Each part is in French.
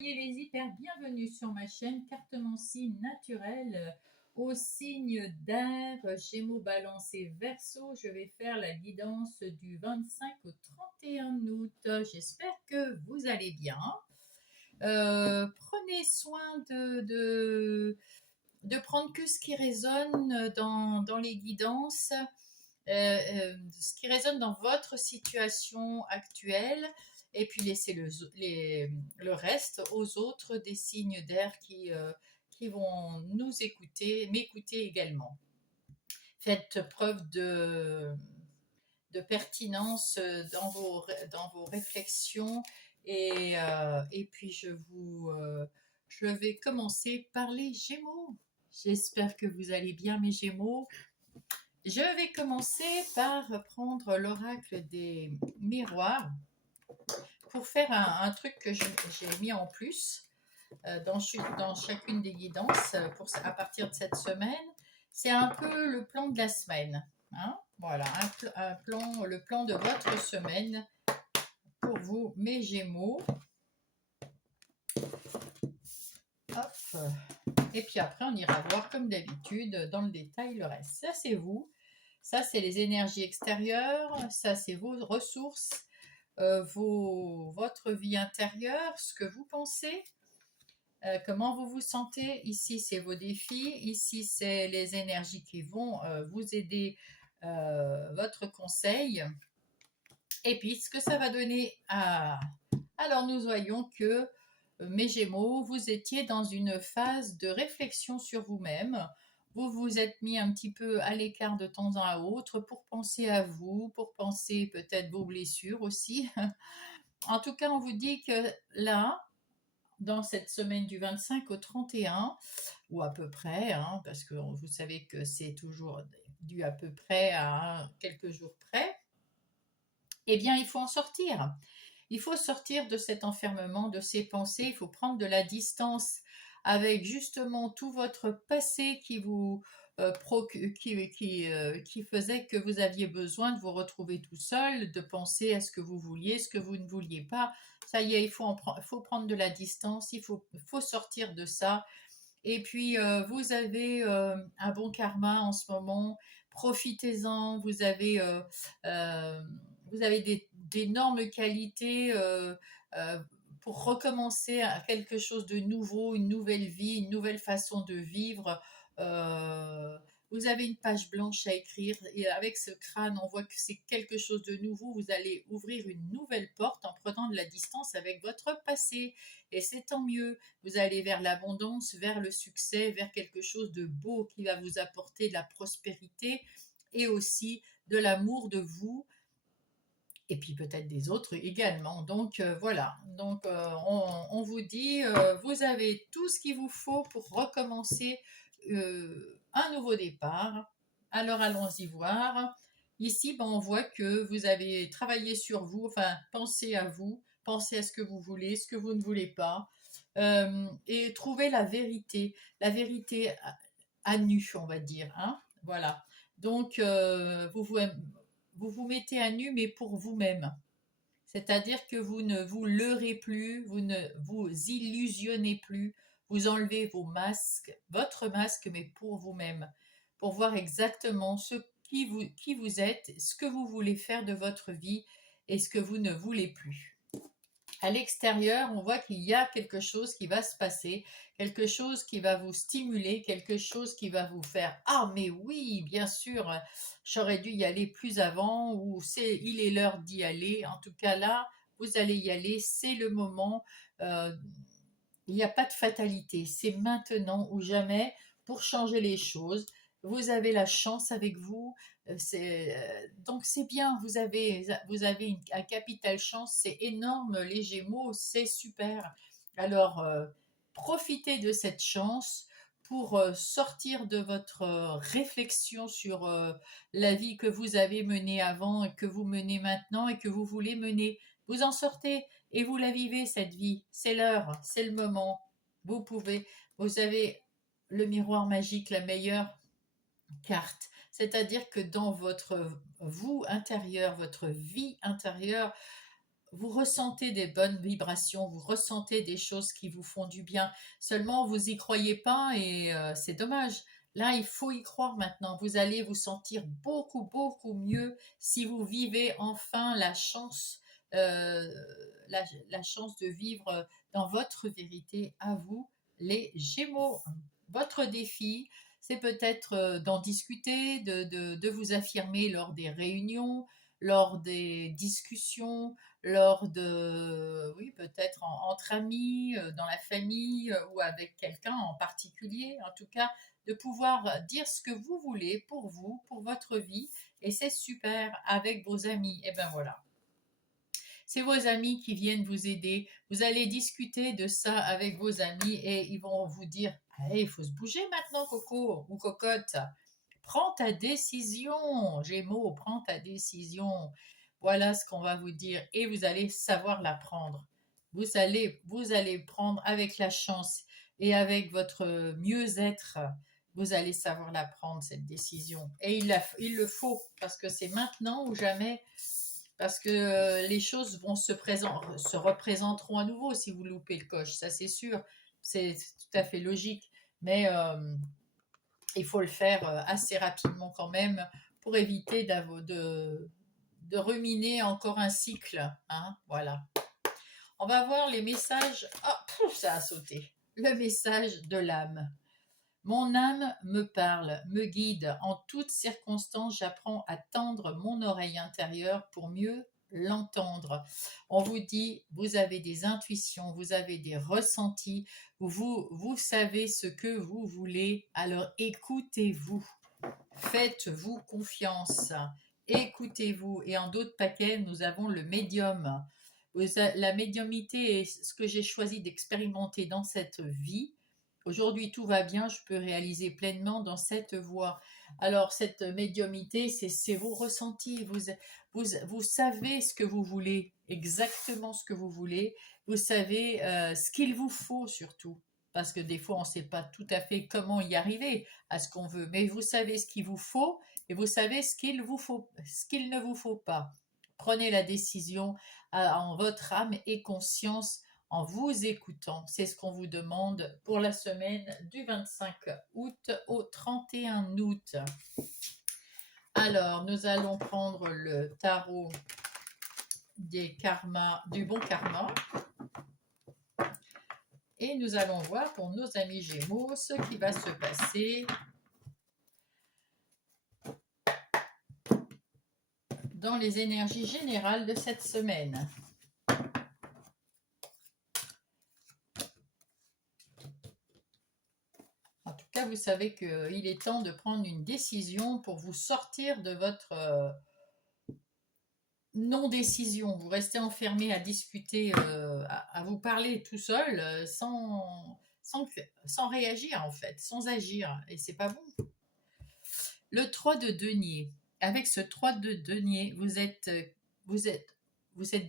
Les hyper, bienvenue sur ma chaîne Cartomancie naturelle au signe d'air, Gémeaux, Balance et Verseau. Je vais faire la guidance du 25 au 31 août. J'espère que vous allez bien. Prenez soin de prendre que ce qui résonne dans les guidances, ce qui résonne dans votre situation actuelle, et puis laissez le reste aux autres des signes d'air qui vont nous écouter, m'écouter également. Faites preuve de pertinence dans vos réflexions, et puis je vais commencer par les Gémeaux. J'espère que vous allez bien, mes Gémeaux. Je vais commencer par prendre l'oracle des miroirs pour faire un truc que j'ai mis en plus dans chacune des guidances à partir de cette semaine. C'est un peu le plan de la semaine. Hein, voilà, le plan de votre semaine pour vous, mes Gémeaux. Hop. Et puis après, on ira voir comme d'habitude dans le détail le reste. Ça, c'est vous. Ça, c'est les énergies extérieures. Ça, c'est vos ressources, votre vie intérieure, ce que vous pensez, comment vous vous sentez. Ici, c'est vos défis. Ici, c'est les énergies qui vont vous aider, votre conseil. Et puis, ce que ça va donner à... Alors, nous voyons que, mes Gémeaux, vous étiez dans une phase de réflexion sur vous-même. Vous vous êtes mis un petit peu à l'écart de temps à autre pour penser à vous, pour penser peut-être vos blessures aussi. En tout cas, on vous dit que là, dans cette semaine du 25 au 31, ou à peu près, hein, parce que vous savez que c'est toujours dû à peu près à quelques jours près, eh bien, il faut en sortir. Il faut sortir de cet enfermement, de ces pensées. Il faut prendre de la distance avec justement tout votre passé qui vous qui faisait que vous aviez besoin de vous retrouver tout seul, de penser à ce que vous vouliez, ce que vous ne vouliez pas. Ça y est, faut prendre de la distance, faut sortir de ça. Et puis, vous avez un bon karma en ce moment. Profitez-en. Euh, vous avez d'énormes qualités pour recommencer à quelque chose de nouveau, une nouvelle vie, une nouvelle façon de vivre. Euh, Vous avez une page blanche à écrire, et avec ce crâne, on voit que c'est quelque chose de nouveau. Vous allez ouvrir une nouvelle porte en prenant de la distance avec votre passé. Et c'est tant mieux. Vous allez vers l'abondance, vers le succès, vers quelque chose de beau qui va vous apporter de la prospérité et aussi de l'amour de vous, et puis peut-être des autres également. Donc voilà, donc on vous dit, vous avez tout ce qu'il vous faut pour recommencer un nouveau départ. Alors allons-y voir. Ici, ben, on voit que vous avez travaillé sur vous, enfin, pensez à vous, pensez à ce que vous voulez, ce que vous ne voulez pas, et trouvez la vérité à nu, on va dire. Hein, voilà. Donc, vous vous mettez à nu, mais pour vous-même. C'est-à-dire que vous ne vous leurrez plus, vous ne vous illusionnez plus, vous enlevez vos masques, votre masque, mais pour vous-même, pour voir exactement qui vous êtes, ce que vous voulez faire de votre vie et ce que vous ne voulez plus. À l'extérieur, on voit qu'il y a quelque chose qui va se passer, quelque chose qui va vous stimuler, quelque chose qui va vous faire ah mais oui, bien sûr, j'aurais dû y aller plus avant, ou il est l'heure d'y aller. En tout cas là, vous allez y aller, c'est le moment. Euh, il n'y a pas de fatalité, c'est maintenant ou jamais pour changer les choses. Vous avez la chance avec vous, donc c'est bien, un capital chance, c'est énorme, les Gémeaux, c'est super. Alors, profitez de cette chance pour sortir de votre réflexion sur la vie que vous avez menée avant et que vous menez maintenant et que vous voulez mener. Vous en sortez et vous la vivez, cette vie. C'est l'heure, c'est le moment. Vous avez le miroir magique, la meilleure carte. C'est-à-dire que dans votre vous intérieur, votre vie intérieure, vous ressentez des bonnes vibrations, vous ressentez des choses qui vous font du bien. Seulement, vous y croyez pas et c'est dommage. Là, il faut y croire maintenant. Vous allez vous sentir beaucoup, beaucoup mieux si vous vivez enfin la chance, euh, la chance de vivre dans votre vérité à vous, les Gémeaux. Votre défi, c'est peut-être d'en discuter, de vous affirmer lors des réunions, lors des discussions, lors de, oui, peut-être entre amis, dans la famille ou avec quelqu'un en particulier. En tout cas, de pouvoir dire ce que vous voulez pour vous, pour votre vie. Et c'est super avec vos amis. Et ben voilà. C'est vos amis qui viennent vous aider. Vous allez discuter de ça avec vos amis et ils vont vous dire, allez, il faut se bouger maintenant, Coco ou Cocotte. Prends ta décision, Gémeaux, prends ta décision. Voilà ce qu'on va vous dire et vous allez savoir la prendre. Vous allez prendre avec la chance et avec votre mieux-être. Vous allez savoir la prendre, cette décision. Et il le faut, parce que c'est maintenant ou jamais, parce que les choses se représenteront à nouveau si vous loupez le coche, ça c'est sûr. C'est tout à fait logique. Mais il faut le faire assez rapidement quand même pour éviter de ruminer encore un cycle. Hein, voilà. On va voir les messages. Ah, pouf, ça a sauté. Le message de l'âme. Mon âme me parle, me guide. En toutes circonstances, j'apprends à tendre mon oreille intérieure pour mieux l'entendre. On vous dit, vous avez des intuitions, vous avez des ressentis, vous savez ce que vous voulez, alors écoutez-vous. Faites-vous confiance. Écoutez-vous. Et en d'autres paquets, nous avons le médium. La médiumnité est ce que j'ai choisi d'expérimenter dans cette vie. Aujourd'hui, tout va bien, je peux réaliser pleinement dans cette voie. Alors, cette médiumité, c'est vos ressentis. Vous savez ce que vous voulez, exactement ce que vous voulez. Vous savez ce qu'il vous faut surtout. Parce que des fois, on ne sait pas tout à fait comment y arriver à ce qu'on veut. Mais vous savez ce qu'il vous faut et vous savez ce qu'il vous faut, ce qu'il ne vous faut pas. Prenez la décision en votre âme et conscience en vous écoutant. C'est ce qu'on vous demande pour la semaine du 25 août au 31 août. Alors, nous allons prendre le tarot des karmas, du bon karma. Et nous allons voir pour nos amis Gémeaux ce qui va se passer dans les énergies générales de cette semaine. En tout cas, vous savez qu'il est temps de prendre une décision pour vous sortir de votre non-décision. Vous restez enfermé à discuter, à vous parler tout seul, sans réagir en fait, sans agir. Et c'est pas bon. Le 3 de denier. Avec ce 3 de denier, vous êtes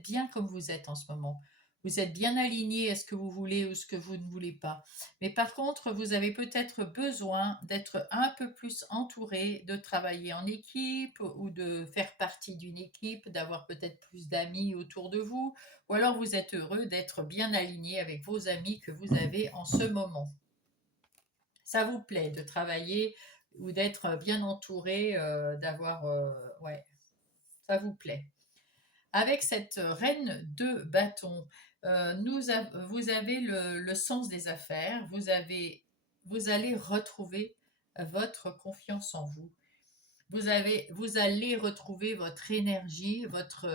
bien comme vous êtes en ce moment. Vous êtes bien aligné à ce que vous voulez ou ce que vous ne voulez pas. Mais par contre, vous avez peut-être besoin d'être un peu plus entouré, de travailler en équipe ou de faire partie d'une équipe, d'avoir peut-être plus d'amis autour de vous. Ou alors vous êtes heureux d'être bien aligné avec vos amis que vous avez en ce moment. Ça vous plaît de travailler ou d'être bien entouré, d'avoir... ouais, ça vous plaît. Avec cette reine de bâton, vous avez le sens des affaires, vous allez retrouver votre confiance en vous. Vous allez retrouver votre énergie, votre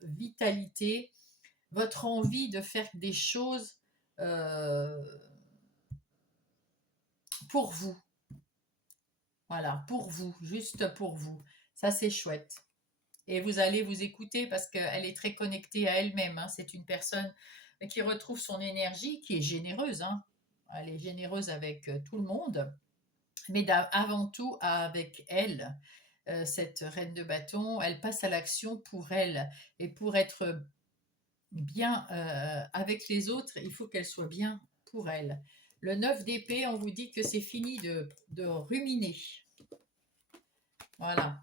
vitalité, votre envie de faire des choses pour vous. Voilà, pour vous, juste pour vous. Ça, c'est chouette. Et vous allez vous écouter parce qu'elle est très connectée à elle-même. Hein. C'est une personne qui retrouve son énergie, qui est généreuse. Hein. Elle est généreuse avec tout le monde, mais avant tout avec elle. Cette reine de bâton, elle passe à l'action pour elle. Et pour être bien avec les autres, il faut qu'elle soit bien pour elle. Le 9 d'épée, on vous dit que c'est fini de ruminer. Voilà.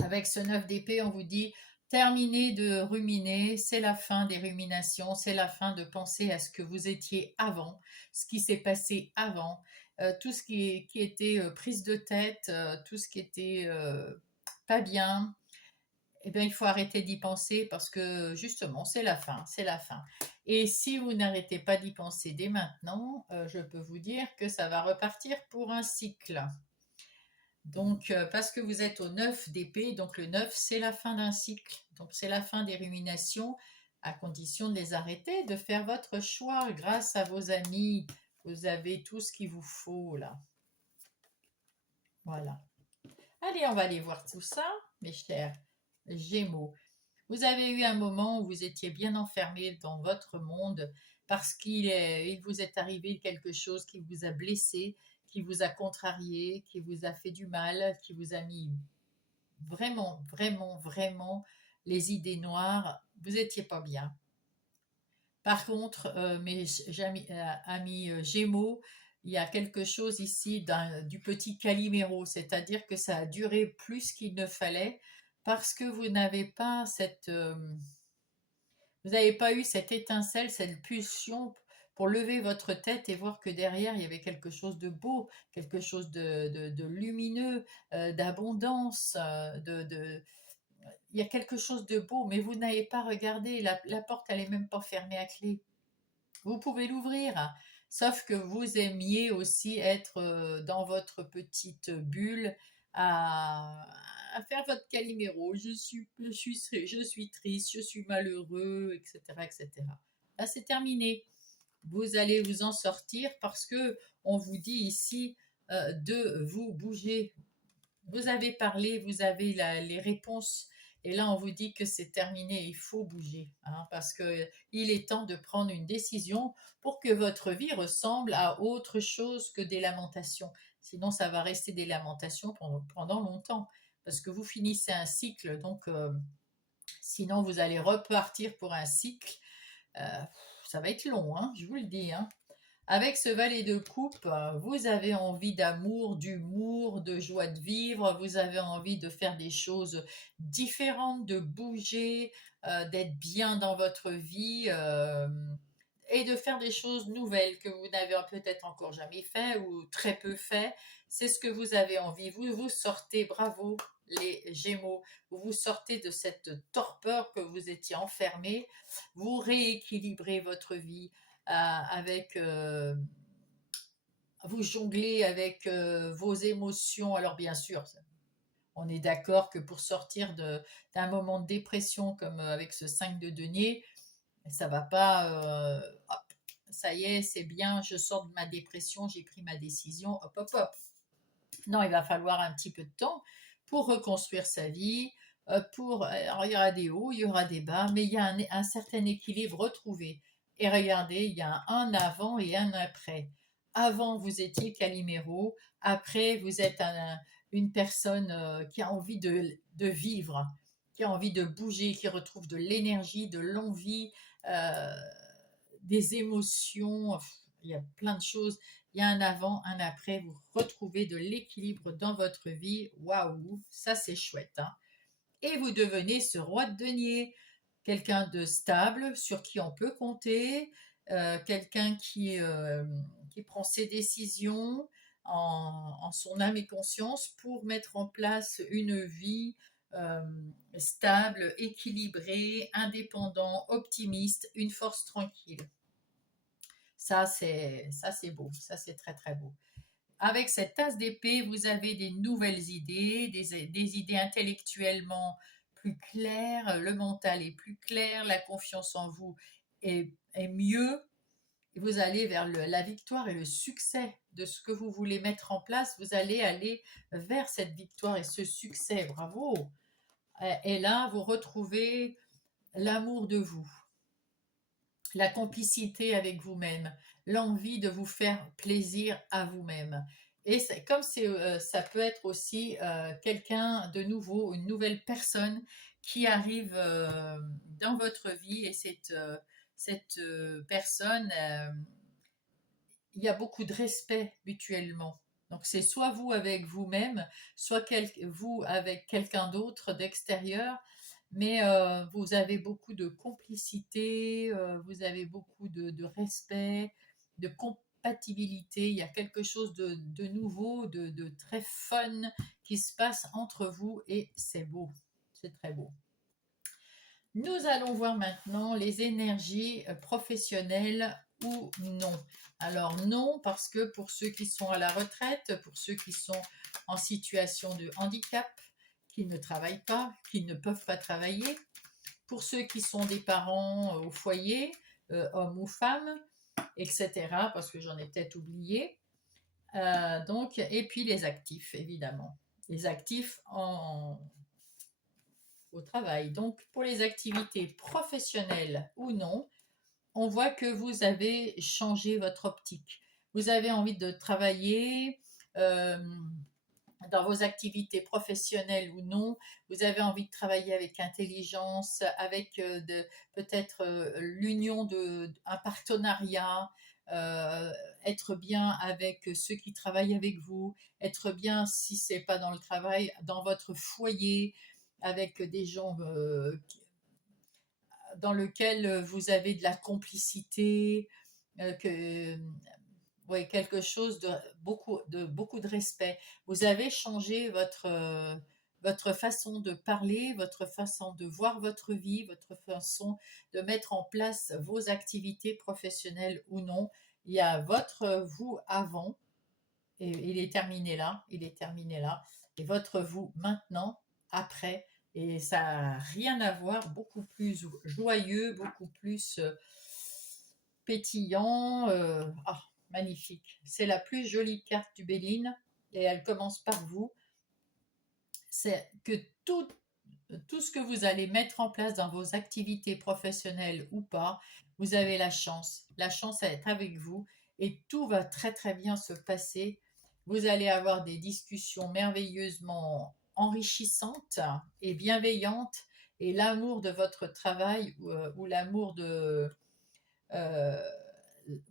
Avec ce 9 d'épée, on vous dit Terminez de ruminer, c'est la fin des ruminations, c'est la fin de penser à ce que vous étiez avant, ce qui s'est passé avant, tout ce qui était prise de tête, tout ce qui était pas bien. Eh bien, il faut arrêter d'y penser parce que justement, c'est la fin, c'est la fin. Et si vous n'arrêtez pas d'y penser dès maintenant, je peux vous dire que ça va repartir pour un cycle. Donc, parce que vous êtes au 9 d'épée, donc le 9, c'est la fin d'un cycle. Donc, c'est la fin des ruminations, à condition de les arrêter, de faire votre choix grâce à vos amis. Vous avez tout ce qu'il vous faut là. Voilà. Allez, on va aller voir tout ça, mes chers Gémeaux. Vous avez eu un moment où vous étiez bien enfermé dans votre monde parce il vous est arrivé quelque chose qui vous a blessé, qui vous a contrarié, qui vous a fait du mal, qui vous a mis vraiment, vraiment, vraiment les idées noires. Vous n'étiez pas bien. Par contre, mes amis Gémeaux, il y a quelque chose ici du petit Calimero, c'est-à-dire que ça a duré plus qu'il ne fallait parce que vous n'avez pas eu cette étincelle, cette pulsion pour lever votre tête et voir que derrière, il y avait quelque chose de beau, quelque chose de lumineux, d'abondance, il y a quelque chose de beau, mais vous n'avez pas regardé, la porte, elle n'est même pas fermée à clé. Vous pouvez l'ouvrir, sauf que vous aimiez aussi être dans votre petite bulle à, à faire votre caliméro. Je suis triste, je suis malheureux, etc., etc. Là, c'est terminé. Vous allez vous en sortir parce que on vous dit ici de vous bouger. Vous avez parlé, vous avez les réponses, et là on vous dit que c'est terminé, il faut bouger, hein, parce que il est temps de prendre une décision pour que votre vie ressemble à autre chose que des lamentations. Sinon, ça va rester des lamentations pendant longtemps, parce que vous finissez un cycle, donc sinon vous allez repartir pour un cycle. Euh, Ça va être long, hein, je vous le dis, hein. Avec ce valet de coupe, vous avez envie d'amour, d'humour, de joie de vivre, vous avez envie de faire des choses différentes, de bouger, d'être bien dans votre vie et de faire des choses nouvelles que vous n'avez peut-être encore jamais fait ou très peu fait. C'est ce que vous avez envie. Vous vous sortez, bravo les Gémeaux, vous vous sortez de cette torpeur que vous étiez enfermé, vous rééquilibrez votre vie avec vous jonglez avec vos émotions. Alors bien sûr, on est d'accord que pour sortir d'un moment de dépression comme avec ce 5 de denier, ça va pas. Hop, ça y est, c'est bien, je sors de ma dépression, j'ai pris ma décision, hop, hop, hop. Non, il va falloir un petit peu de temps pour reconstruire sa vie. Alors, il y aura des hauts, il y aura des bas, mais il y a un certain équilibre retrouvé. Et regardez, il y a un avant et un après. Avant, vous étiez Calimero. Après, vous êtes une personne qui a envie de vivre, qui a envie de bouger, qui retrouve de l'énergie, de l'envie, euh, des émotions. Il y a plein de choses. Il y a un avant, un après. Vous retrouvez de l'équilibre dans votre vie. Waouh, ça c'est chouette, hein. Et vous devenez ce roi de denier, quelqu'un de stable sur qui on peut compter, quelqu'un qui prend ses décisions en son âme et conscience pour mettre en place une vie euh, stable, équilibrée, indépendant, optimiste, une force tranquille. Ça c'est beau, ça c'est très très beau. Avec cette tasse d'épée, vous avez des nouvelles idées, des idées intellectuellement plus claires, le mental est plus clair, la confiance en vous est mieux. Et vous allez vers la victoire et le succès de ce que vous voulez mettre en place. Vous allez aller vers cette victoire et ce succès. Bravo. Et là, vous retrouvez l'amour de vous, la complicité avec vous-même, l'envie de vous faire plaisir à vous-même. Et ça peut être aussi quelqu'un de nouveau, une nouvelle personne qui arrive dans votre vie et cette personne, il y a beaucoup de respect mutuellement. Donc c'est soit vous avec vous-même, soit vous avec quelqu'un d'autre d'extérieur mais vous avez beaucoup de complicité, vous avez beaucoup de respect, de compatibilité. Il y a quelque chose de nouveau, de très fun qui se passe entre vous et c'est beau, c'est très beau. Nous allons voir maintenant les énergies professionnelles ou non. Alors non, parce que pour ceux qui sont à la retraite, pour ceux qui sont en situation de handicap, qui ne travaillent pas, qui ne peuvent pas travailler, pour ceux qui sont des parents au foyer, hommes ou femmes, etc., parce que j'en ai peut-être oublié. Donc, et puis les actifs, évidemment. Les actifs au travail. Donc, pour les activités professionnelles ou non, on voit que vous avez changé votre optique. Vous avez envie de travailler euh, dans vos activités professionnelles ou non. Vous avez envie de travailler avec intelligence, avec peut-être l'union un partenariat. euh, Être bien avec ceux qui travaillent avec vous, être bien si c'est pas dans le travail, dans votre foyer, avec des gens dans lesquels vous avez de la complicité, que ouais, quelque chose de beaucoup de respect. Vous avez changé votre façon de parler, votre façon de voir votre vie, votre façon de mettre en place vos activités professionnelles ou non. Il y a votre vous avant, et il est terminé là, il est terminé là, et votre vous maintenant, après, et ça n'a rien à voir, beaucoup plus joyeux, beaucoup plus pétillant. Magnifique. C'est la plus jolie carte du Béline et elle commence par vous. C'est que tout ce que vous allez mettre en place dans vos activités professionnelles ou pas, vous avez la chance. La chance à être avec vous et tout va très très bien se passer. Vous allez avoir des discussions merveilleusement enrichissantes et bienveillantes et l'amour de votre travail ou l'amour euh,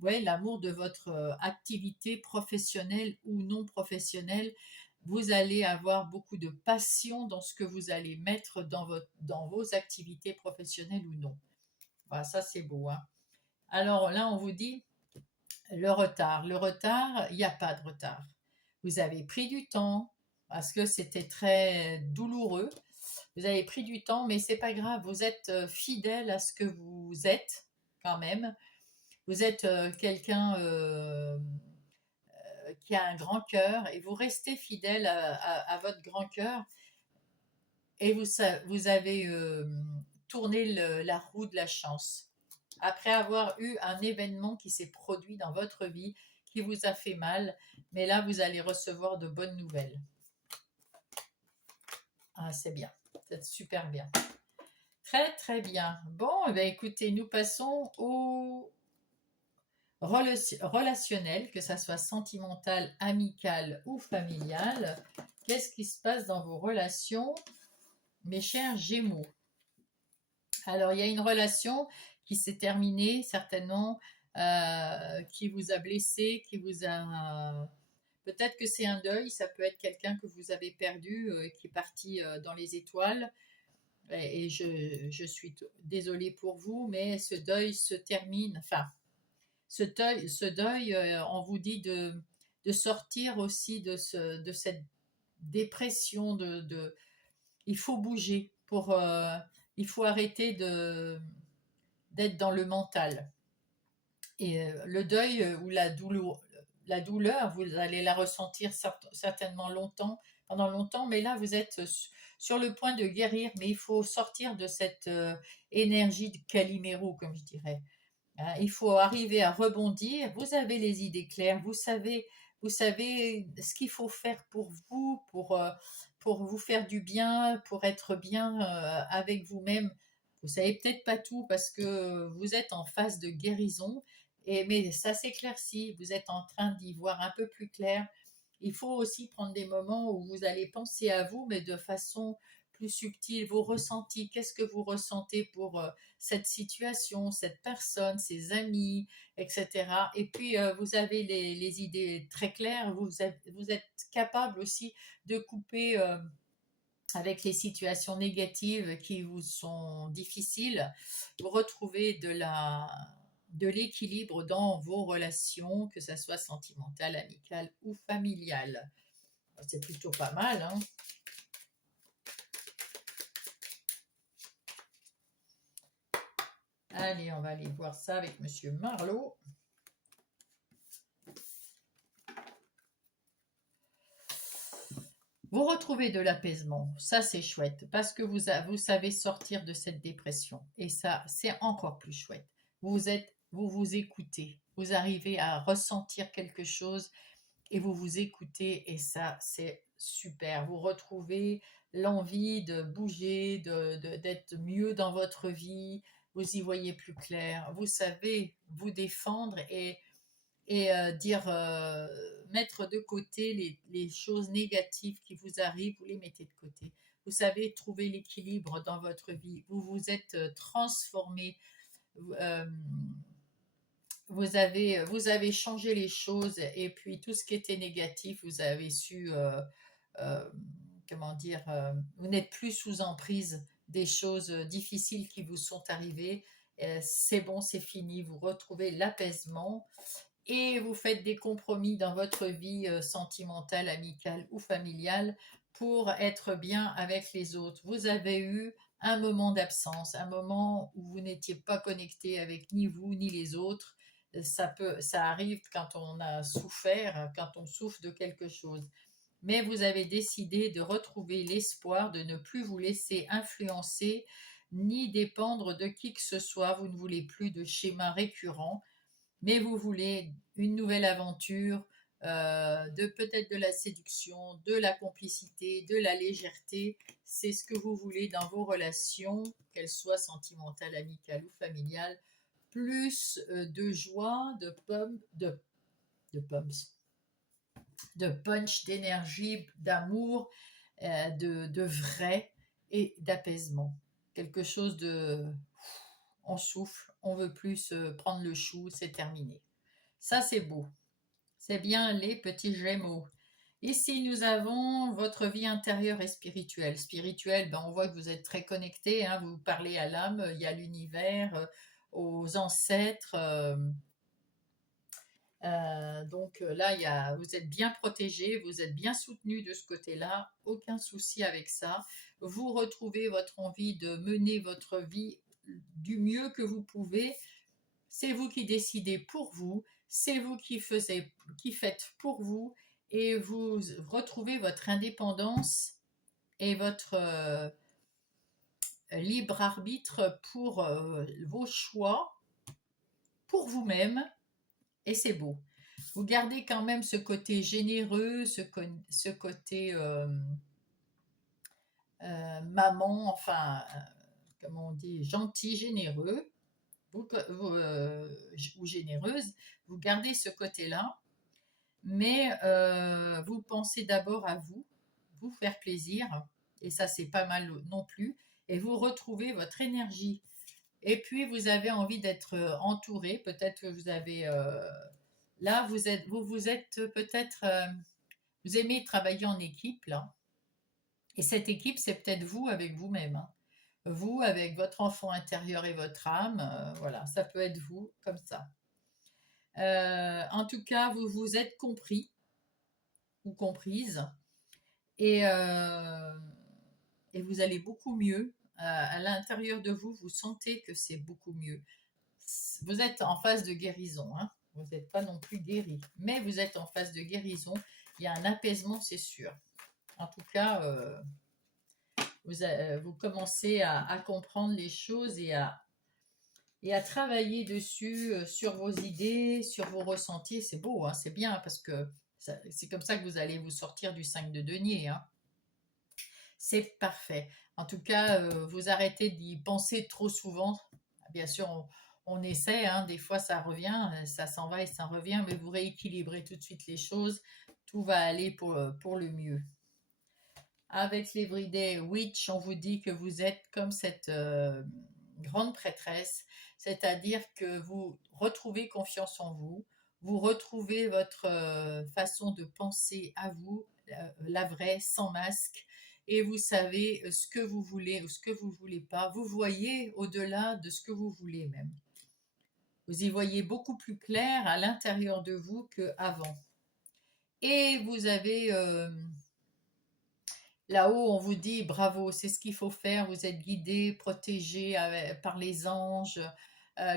ouais, l'amour de votre activité professionnelle ou non professionnelle, vous allez avoir beaucoup de passion dans ce que vous allez mettre dans vos activités professionnelles ou non. Voilà, ça c'est beau, hein. Alors là, on vous dit le retard. Le retard, il n'y a pas de retard. Vous avez pris du temps parce que c'était très douloureux. Vous avez pris du temps, mais c'est pas grave. Vous êtes fidèle à ce que vous êtes quand même. Vous êtes quelqu'un qui a un grand cœur et vous restez fidèle à votre grand cœur et vous avez tourné la roue de la chance. Après avoir eu un événement qui s'est produit dans votre vie, qui vous a fait mal, mais là, vous allez recevoir de bonnes nouvelles. Ah, c'est bien, c'est super bien. Très, très bien. Bon, eh bien, écoutez, nous passons au relationnel, que ça soit sentimental, amical ou familial. Qu'est-ce qui se passe dans vos relations, mes chers Gémeaux? Alors, il y a une relation qui s'est terminée, certainement, qui vous a blessé, qui vous a... Peut-être que c'est un deuil, ça peut être quelqu'un que vous avez perdu, qui est parti dans les étoiles. Et je suis désolée pour vous, mais ce deuil se termine, enfin, ce deuil, on vous dit de sortir aussi de cette dépression, il faut bouger il faut arrêter d'être dans le mental. Et le deuil ou la douleur, vous allez la ressentir certainement longtemps, pendant longtemps, mais là, vous êtes sur le point de guérir, mais il faut sortir de cette énergie de Calimero, comme je dirais. Hein, il faut arriver à rebondir. Vous avez les idées claires. Vous savez ce qu'il faut faire pour vous, pour vous faire du bien, pour être bien avec vous-même. Vous savez peut-être pas tout parce que vous êtes en phase de guérison, mais ça s'éclaircit. Vous êtes en train d'y voir un peu plus clair. Il faut aussi prendre des moments où vous allez penser à vous, mais de façon plus subtile, vos ressentis. Qu'est-ce que vous ressentez pour cette situation, cette personne, ses amis, etc. Et puis, vous avez les idées très claires. Vous êtes capable aussi de couper avec les situations négatives qui vous sont difficiles, vous retrouvez de l'équilibre dans vos relations, que ce soit sentimentales, amicales ou familiales. C'est plutôt pas mal, hein. Allez, on va aller voir ça avec Monsieur Marlot. Vous retrouvez de l'apaisement, ça c'est chouette, parce que vous savez sortir de cette dépression. Et ça, c'est encore plus chouette. Vous vous écoutez, vous arrivez à ressentir quelque chose et vous vous écoutez et ça, c'est super. Vous retrouvez l'envie de bouger, d'être mieux dans votre vie, vous y voyez plus clair, vous savez vous défendre et dire, mettre de côté les choses négatives qui vous arrivent, vous les mettez de côté. Vous savez trouver l'équilibre dans votre vie, vous vous êtes transformé, euh, vous avez changé les choses et puis tout ce qui était négatif, vous avez su, euh, comment dire, vous n'êtes plus sous emprise des choses difficiles qui vous sont arrivées. C'est bon, c'est fini, vous retrouvez l'apaisement et vous faites des compromis dans votre vie sentimentale, amicale ou familiale pour être bien avec les autres. Vous avez eu un moment d'absence, un moment où vous n'étiez pas connecté avec ni vous ni les autres. Ça arrive quand on a souffert, quand on souffre de quelque chose. Mais vous avez décidé de retrouver l'espoir, de ne plus vous laisser influencer ni dépendre de qui que ce soit. Vous ne voulez plus de schémas récurrents mais vous voulez une nouvelle aventure, de peut-être de la séduction, de la complicité, de la légèreté. C'est ce que vous voulez dans vos relations, qu'elles soient sentimentales, amicales ou familiales. Plus de joie, de pommes, de punch, d'énergie, d'amour, de vrai et d'apaisement. Quelque chose de on souffle, on veut plus se prendre le chou, c'est terminé. Ça, c'est beau. C'est bien les petits Gémeaux. Ici, nous avons votre vie intérieure et spirituelle. Spirituelle, ben, on voit que vous êtes très connecté, hein, vous parlez à l'âme, il y a l'univers, aux ancêtres. Donc là, vous êtes bien protégé, vous êtes bien soutenu de ce côté-là, aucun souci avec ça. Vous retrouvez votre envie de mener votre vie du mieux que vous pouvez. C'est vous qui décidez pour vous, c'est vous qui faites pour vous, et vous retrouvez votre indépendance et votre libre arbitre pour vos choix, pour vous-même, et c'est beau. Vous gardez quand même ce côté généreux, ce côté maman, enfin, comment on dit, gentil, généreux, ou généreuse, vous gardez ce côté-là, mais vous pensez d'abord à vous, vous faire plaisir, et ça c'est pas mal non plus, et vous retrouvez votre énergie. Et puis vous avez envie d'être entouré, peut-être que vous avez là vous êtes peut-être vous aimez travailler en équipe là, et cette équipe c'est peut-être vous avec vous-même, hein. Vous avec votre enfant intérieur et votre âme, voilà, ça peut être vous comme ça. En tout cas, vous vous êtes compris ou comprise et, euh, et vous allez beaucoup mieux. À l'intérieur de vous, vous sentez que c'est beaucoup mieux. Vous êtes en phase de guérison, hein. Vous n'êtes pas non plus guéri, mais vous êtes en phase de guérison. Il y a un apaisement, c'est sûr. En tout cas, vous commencez à comprendre les choses et à travailler dessus, sur vos idées, sur vos ressentis. C'est beau, hein, c'est bien parce que c'est comme ça que vous allez vous sortir du 5 de denier, hein. C'est parfait. En tout cas, vous arrêtez d'y penser trop souvent. Bien sûr, on essaie, hein, des fois ça revient, ça s'en va et ça revient, mais vous rééquilibrez tout de suite les choses. Tout va aller pour le mieux. Avec l'Everyday Witch, on vous dit que vous êtes comme cette grande prêtresse, c'est-à-dire que vous retrouvez confiance en vous, vous retrouvez votre façon de penser à vous, la vraie, sans masque, et vous savez ce que vous voulez ou ce que vous voulez pas. Vous voyez au-delà de ce que vous voulez même. Vous y voyez beaucoup plus clair à l'intérieur de vous qu'avant. Et vous avez là-haut, on vous dit bravo, c'est ce qu'il faut faire, vous êtes guidé, protégé par les anges,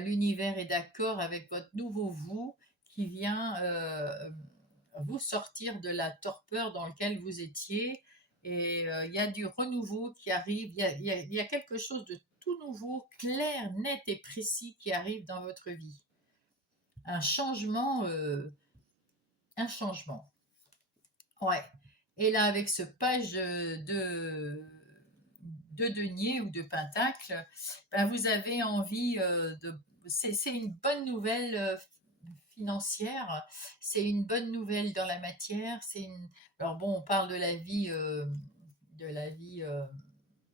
l'univers est d'accord avec votre nouveau vous qui vient vous sortir de la torpeur dans laquelle vous étiez. Et il y a du renouveau qui arrive, il y a quelque chose de tout nouveau, clair, net et précis qui arrive dans votre vie. Un changement, un changement. Ouais. Et là, avec ce page de denier ou de pentacle, ben, vous avez envie de... C'est une bonne nouvelle financière, c'est une bonne nouvelle dans la matière. Alors bon, on parle de la vie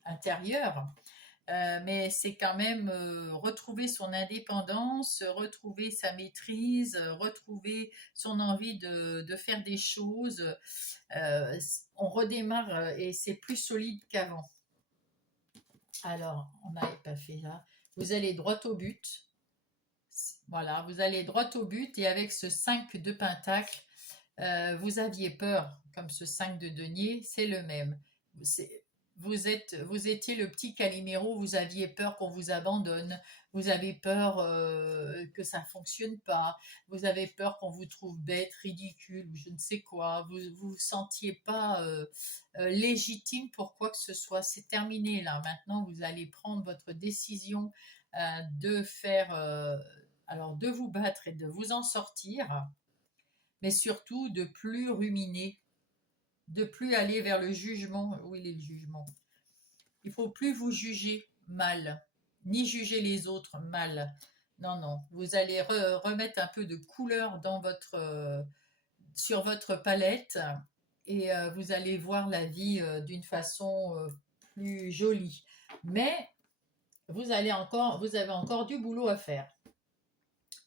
intérieure, mais c'est quand même retrouver son indépendance, retrouver sa maîtrise, retrouver son envie de faire des choses. On redémarre et c'est plus solide qu'avant. Alors, on n'avait pas fait là. Vous allez droit au but. Voilà, vous allez droit au but et avec ce 5 de pentacle, vous aviez peur, comme ce 5 de denier, c'est le même. Vous étiez le petit Calimero, vous aviez peur qu'on vous abandonne, vous avez peur que ça ne fonctionne pas, vous avez peur qu'on vous trouve bête, ridicule ou je ne sais quoi, vous ne vous sentiez pas légitime pour quoi que ce soit. C'est terminé là, maintenant vous allez prendre votre décision de faire, alors de vous battre et de vous en sortir, mais surtout de plus ruminer, de plus aller vers le jugement. Où est le jugement? Il faut plus vous juger mal, ni juger les autres mal. Non, non. Vous allez remettre un peu de couleur sur votre palette et vous allez voir la vie d'une façon plus jolie. Mais vous avez encore du boulot à faire.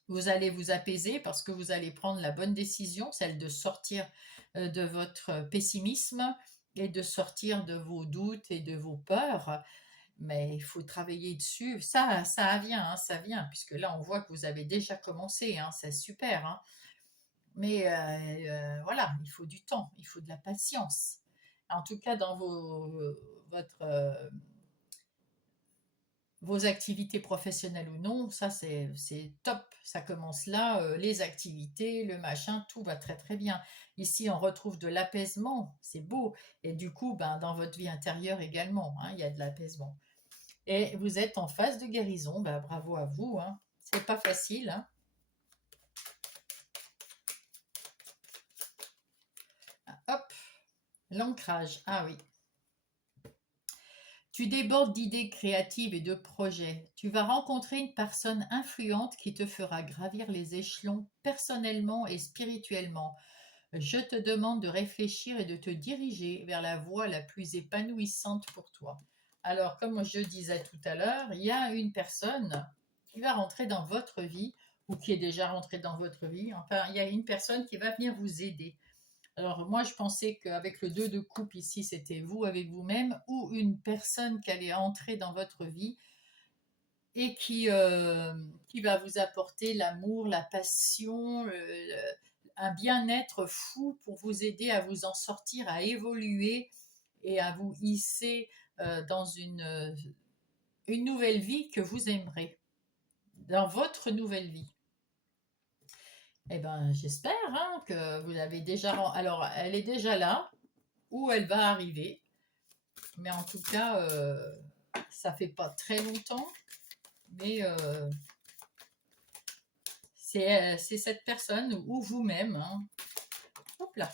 Vous allez vous apaiser parce que vous allez prendre la bonne décision, celle de sortir de votre pessimisme et de sortir de vos doutes et de vos peurs. Mais il faut travailler dessus. Ça vient, hein, ça vient, puisque là, on voit que vous avez déjà commencé. Hein, c'est super. Hein. Mais voilà, il faut du temps, il faut de la patience. En tout cas, dans vos activités professionnelles ou non, ça c'est top, ça commence là, les activités, le machin, tout va très très bien. Ici, on retrouve de l'apaisement, c'est beau, et du coup, ben, dans votre vie intérieure également, hein, il y a de l'apaisement. Et vous êtes en phase de guérison, ben, bravo à vous, hein. C'est pas facile. Hein. Hop, l'ancrage, ah oui. Tu débordes d'idées créatives et de projets. Tu vas rencontrer une personne influente qui te fera gravir les échelons personnellement et spirituellement. Je te demande de réfléchir et de te diriger vers la voie la plus épanouissante pour toi. Alors, comme je disais tout à l'heure, il y a une personne qui va rentrer dans votre vie ou qui est déjà rentrée dans votre vie. Enfin, il y a une personne qui va venir vous aider. Alors moi, je pensais qu'avec le 2 de coupe ici, c'était vous avec vous-même ou une personne qui allait entrer dans votre vie et qui va vous apporter l'amour, la passion, un bien-être fou pour vous aider à vous en sortir, à évoluer et à vous hisser dans une nouvelle vie que vous aimerez, dans votre nouvelle vie. Eh ben, j'espère hein, que vous l'avez déjà... Alors, elle est déjà là, ou elle va arriver. Mais en tout cas, ça fait pas très longtemps. Mais c'est cette personne, ou vous-même. Hein. Hop là.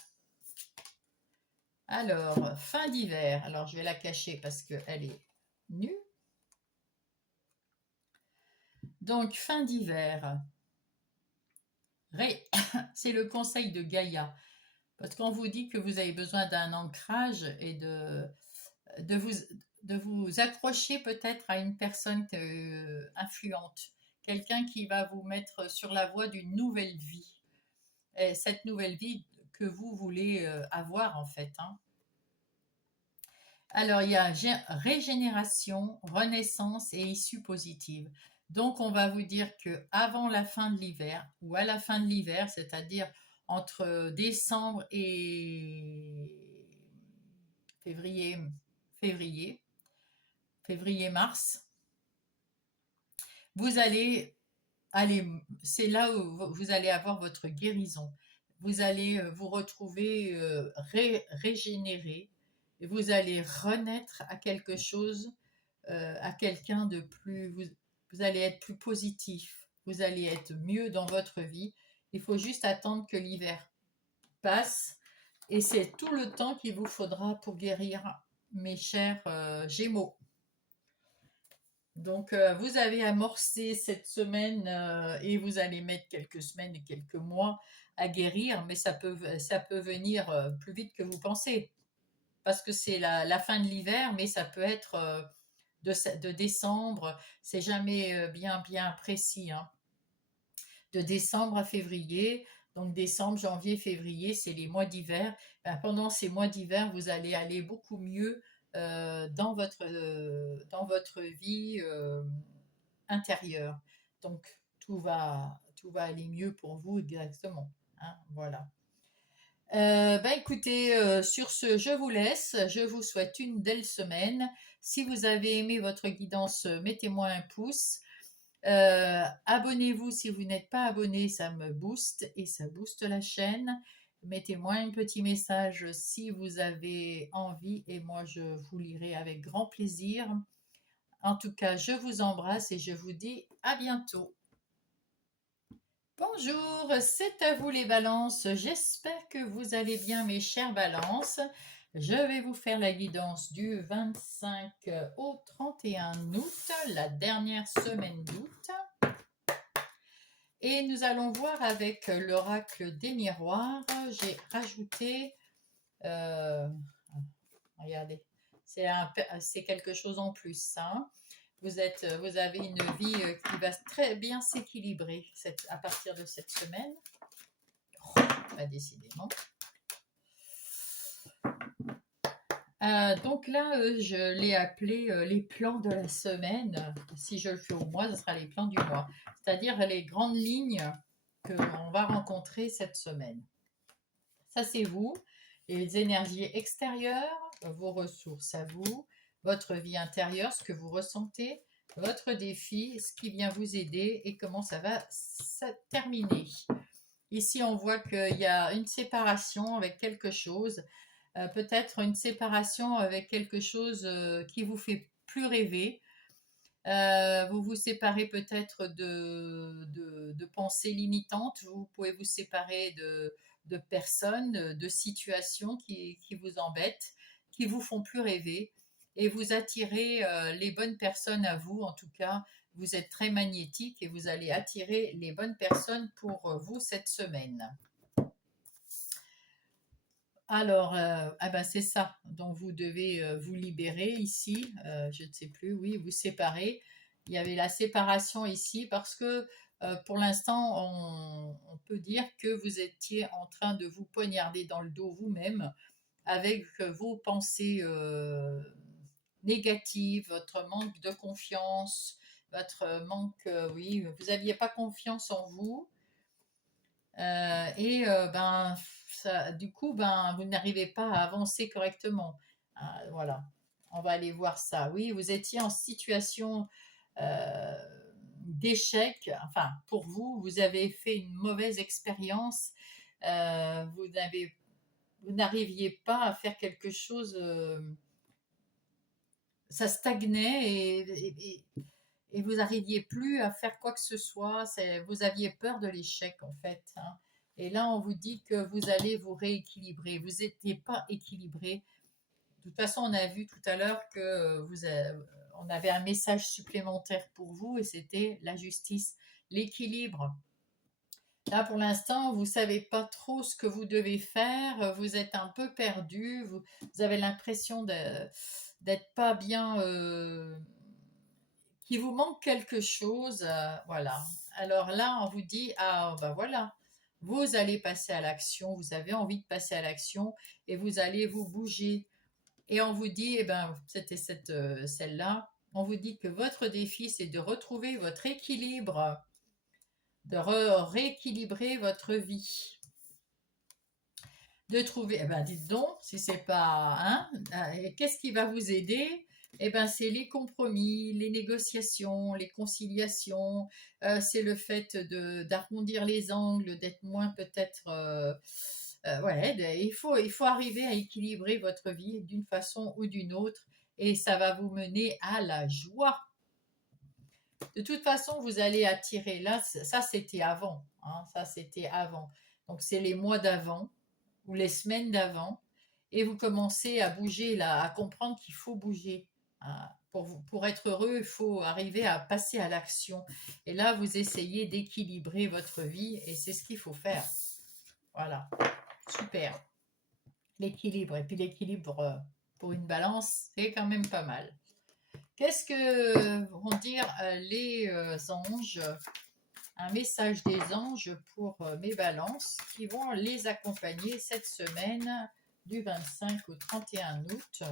Alors, fin d'hiver. Alors, je vais la cacher parce qu'elle est nue. Donc, fin d'hiver. C'est le conseil de Gaïa. Parce qu'on vous dit que vous avez besoin d'un ancrage et de vous accrocher peut-être à une personne influente. Quelqu'un qui va vous mettre sur la voie d'une nouvelle vie. Et cette nouvelle vie que vous voulez avoir en fait. Hein. Alors, il y a régénération, renaissance et issue positive. Donc, on va vous dire que avant la fin de l'hiver ou à la fin de l'hiver, c'est-à-dire entre décembre et février, février, février-mars, vous allez, c'est là où vous allez avoir votre guérison. Vous allez vous retrouver régénéré et vous allez renaître à quelque chose, à quelqu'un de plus. Vous allez être plus positif, vous allez être mieux dans votre vie. Il faut juste attendre que l'hiver passe et c'est tout le temps qu'il vous faudra pour guérir, mes chers Gémeaux. Donc, vous avez amorcé cette semaine et vous allez mettre quelques semaines et quelques mois à guérir, mais ça peut venir plus vite que vous pensez. Parce que c'est la fin de l'hiver, mais ça peut être de décembre, c'est jamais bien précis, hein. De décembre à février, donc décembre, janvier, février, c'est les mois d'hiver. Ben, pendant ces mois d'hiver, vous allez aller beaucoup mieux dans votre vie intérieure. Donc tout va aller mieux pour vous exactement, hein, voilà. Ben écoutez, sur ce, je vous laisse. Je vous souhaite une belle semaine. Si vous avez aimé votre guidance, mettez-moi un pouce. Abonnez-vous si vous n'êtes pas abonné, ça me booste et ça booste la chaîne. Mettez-moi un petit message si vous avez envie et moi je vous lirai avec grand plaisir. En tout cas, je vous embrasse et je vous dis à bientôt. Bonjour, c'est à vous les balances. J'espère que vous allez bien mes chères balances. Je vais vous faire la guidance du 25 au 31 août, la dernière semaine d'août. Et nous allons voir avec l'oracle des miroirs. J'ai rajouté, euh, regardez, c'est quelque chose en plus, hein. Vous avez une vie qui va très bien s'équilibrer à partir de cette semaine. Oh, bah, décidément. Donc là, je l'ai appelé les plans de la semaine. Si je le fais au mois, ce sera les plans du mois. C'est-à-dire les grandes lignes qu'on va rencontrer cette semaine. Ça, c'est vous, les énergies extérieures, vos ressources à vous, votre vie intérieure, ce que vous ressentez, votre défi, ce qui vient vous aider et comment ça va se terminer. Ici, on voit qu'il y a une séparation avec quelque chose, peut-être une séparation avec quelque chose qui vous fait plus rêver. Vous vous séparez peut-être de pensées limitantes, vous pouvez vous séparer de personnes, de situations qui vous embêtent, qui vous font plus rêver, et vous attirez les bonnes personnes à vous. En tout cas, vous êtes très magnétique et vous allez attirer les bonnes personnes pour vous cette semaine. Alors, ah ben c'est ça. Donc vous devez vous libérer ici. Je ne sais plus. Oui, vous séparer. Il y avait la séparation ici parce que pour l'instant, on peut dire que vous étiez en train de vous poignarder dans le dos vous-même avec vos pensées négatives, votre manque de confiance, votre manque, oui, vous n'aviez pas confiance en vous. Ben, du coup, ben, vous n'arrivez pas à avancer correctement. Voilà, on va aller voir ça. Oui, vous étiez en situation euh, d'échec. Enfin, pour vous, vous avez fait une mauvaise expérience. Vous n'arriviez pas à faire quelque chose. Ça stagnait et vous n'arriviez plus à faire quoi que ce soit. Vous aviez peur de l'échec en fait, hein. Et là, on vous dit que vous allez vous rééquilibrer. Vous n'étiez pas équilibré. De toute façon, on a vu tout à l'heure que on avait un message supplémentaire pour vous et c'était la justice, l'équilibre. Là, pour l'instant, vous ne savez pas trop ce que vous devez faire. Vous êtes un peu perdu. Vous avez l'impression d'être pas bien. Qu'il vous manque quelque chose, voilà. Alors là, on vous dit, ah ben voilà, vous allez passer à l'action, vous avez envie de passer à l'action et vous allez vous bouger Et on vous dit, eh ben, c'était celle-là, on vous dit que votre défi, c'est de retrouver votre équilibre, de rééquilibrer votre vie. De trouver, eh ben, dites donc, si c'est pas, hein, qu'est-ce qui va vous aider? Eh ben, c'est les compromis, les négociations, les conciliations, c'est le fait d'arrondir les angles, d'être moins peut-être, ouais, il faut arriver à équilibrer votre vie d'une façon ou d'une autre, et ça va vous mener à la joie. De toute façon, vous allez attirer, là, ça c'était avant, hein, ça c'était avant. Donc c'est les mois d'avant ou les semaines d'avant, et vous commencez à bouger là, à comprendre qu'il faut bouger. Hein. Pour être heureux, il faut arriver à passer à l'action. Et là, vous essayez d'équilibrer votre vie, et c'est ce qu'il faut faire. Voilà, super. L'équilibre. Et puis l'équilibre pour une balance, c'est quand même pas mal. Qu'est-ce que vont dire les anges? Un message des anges pour mes balances qui vont les accompagner cette semaine du 25 au 31 août.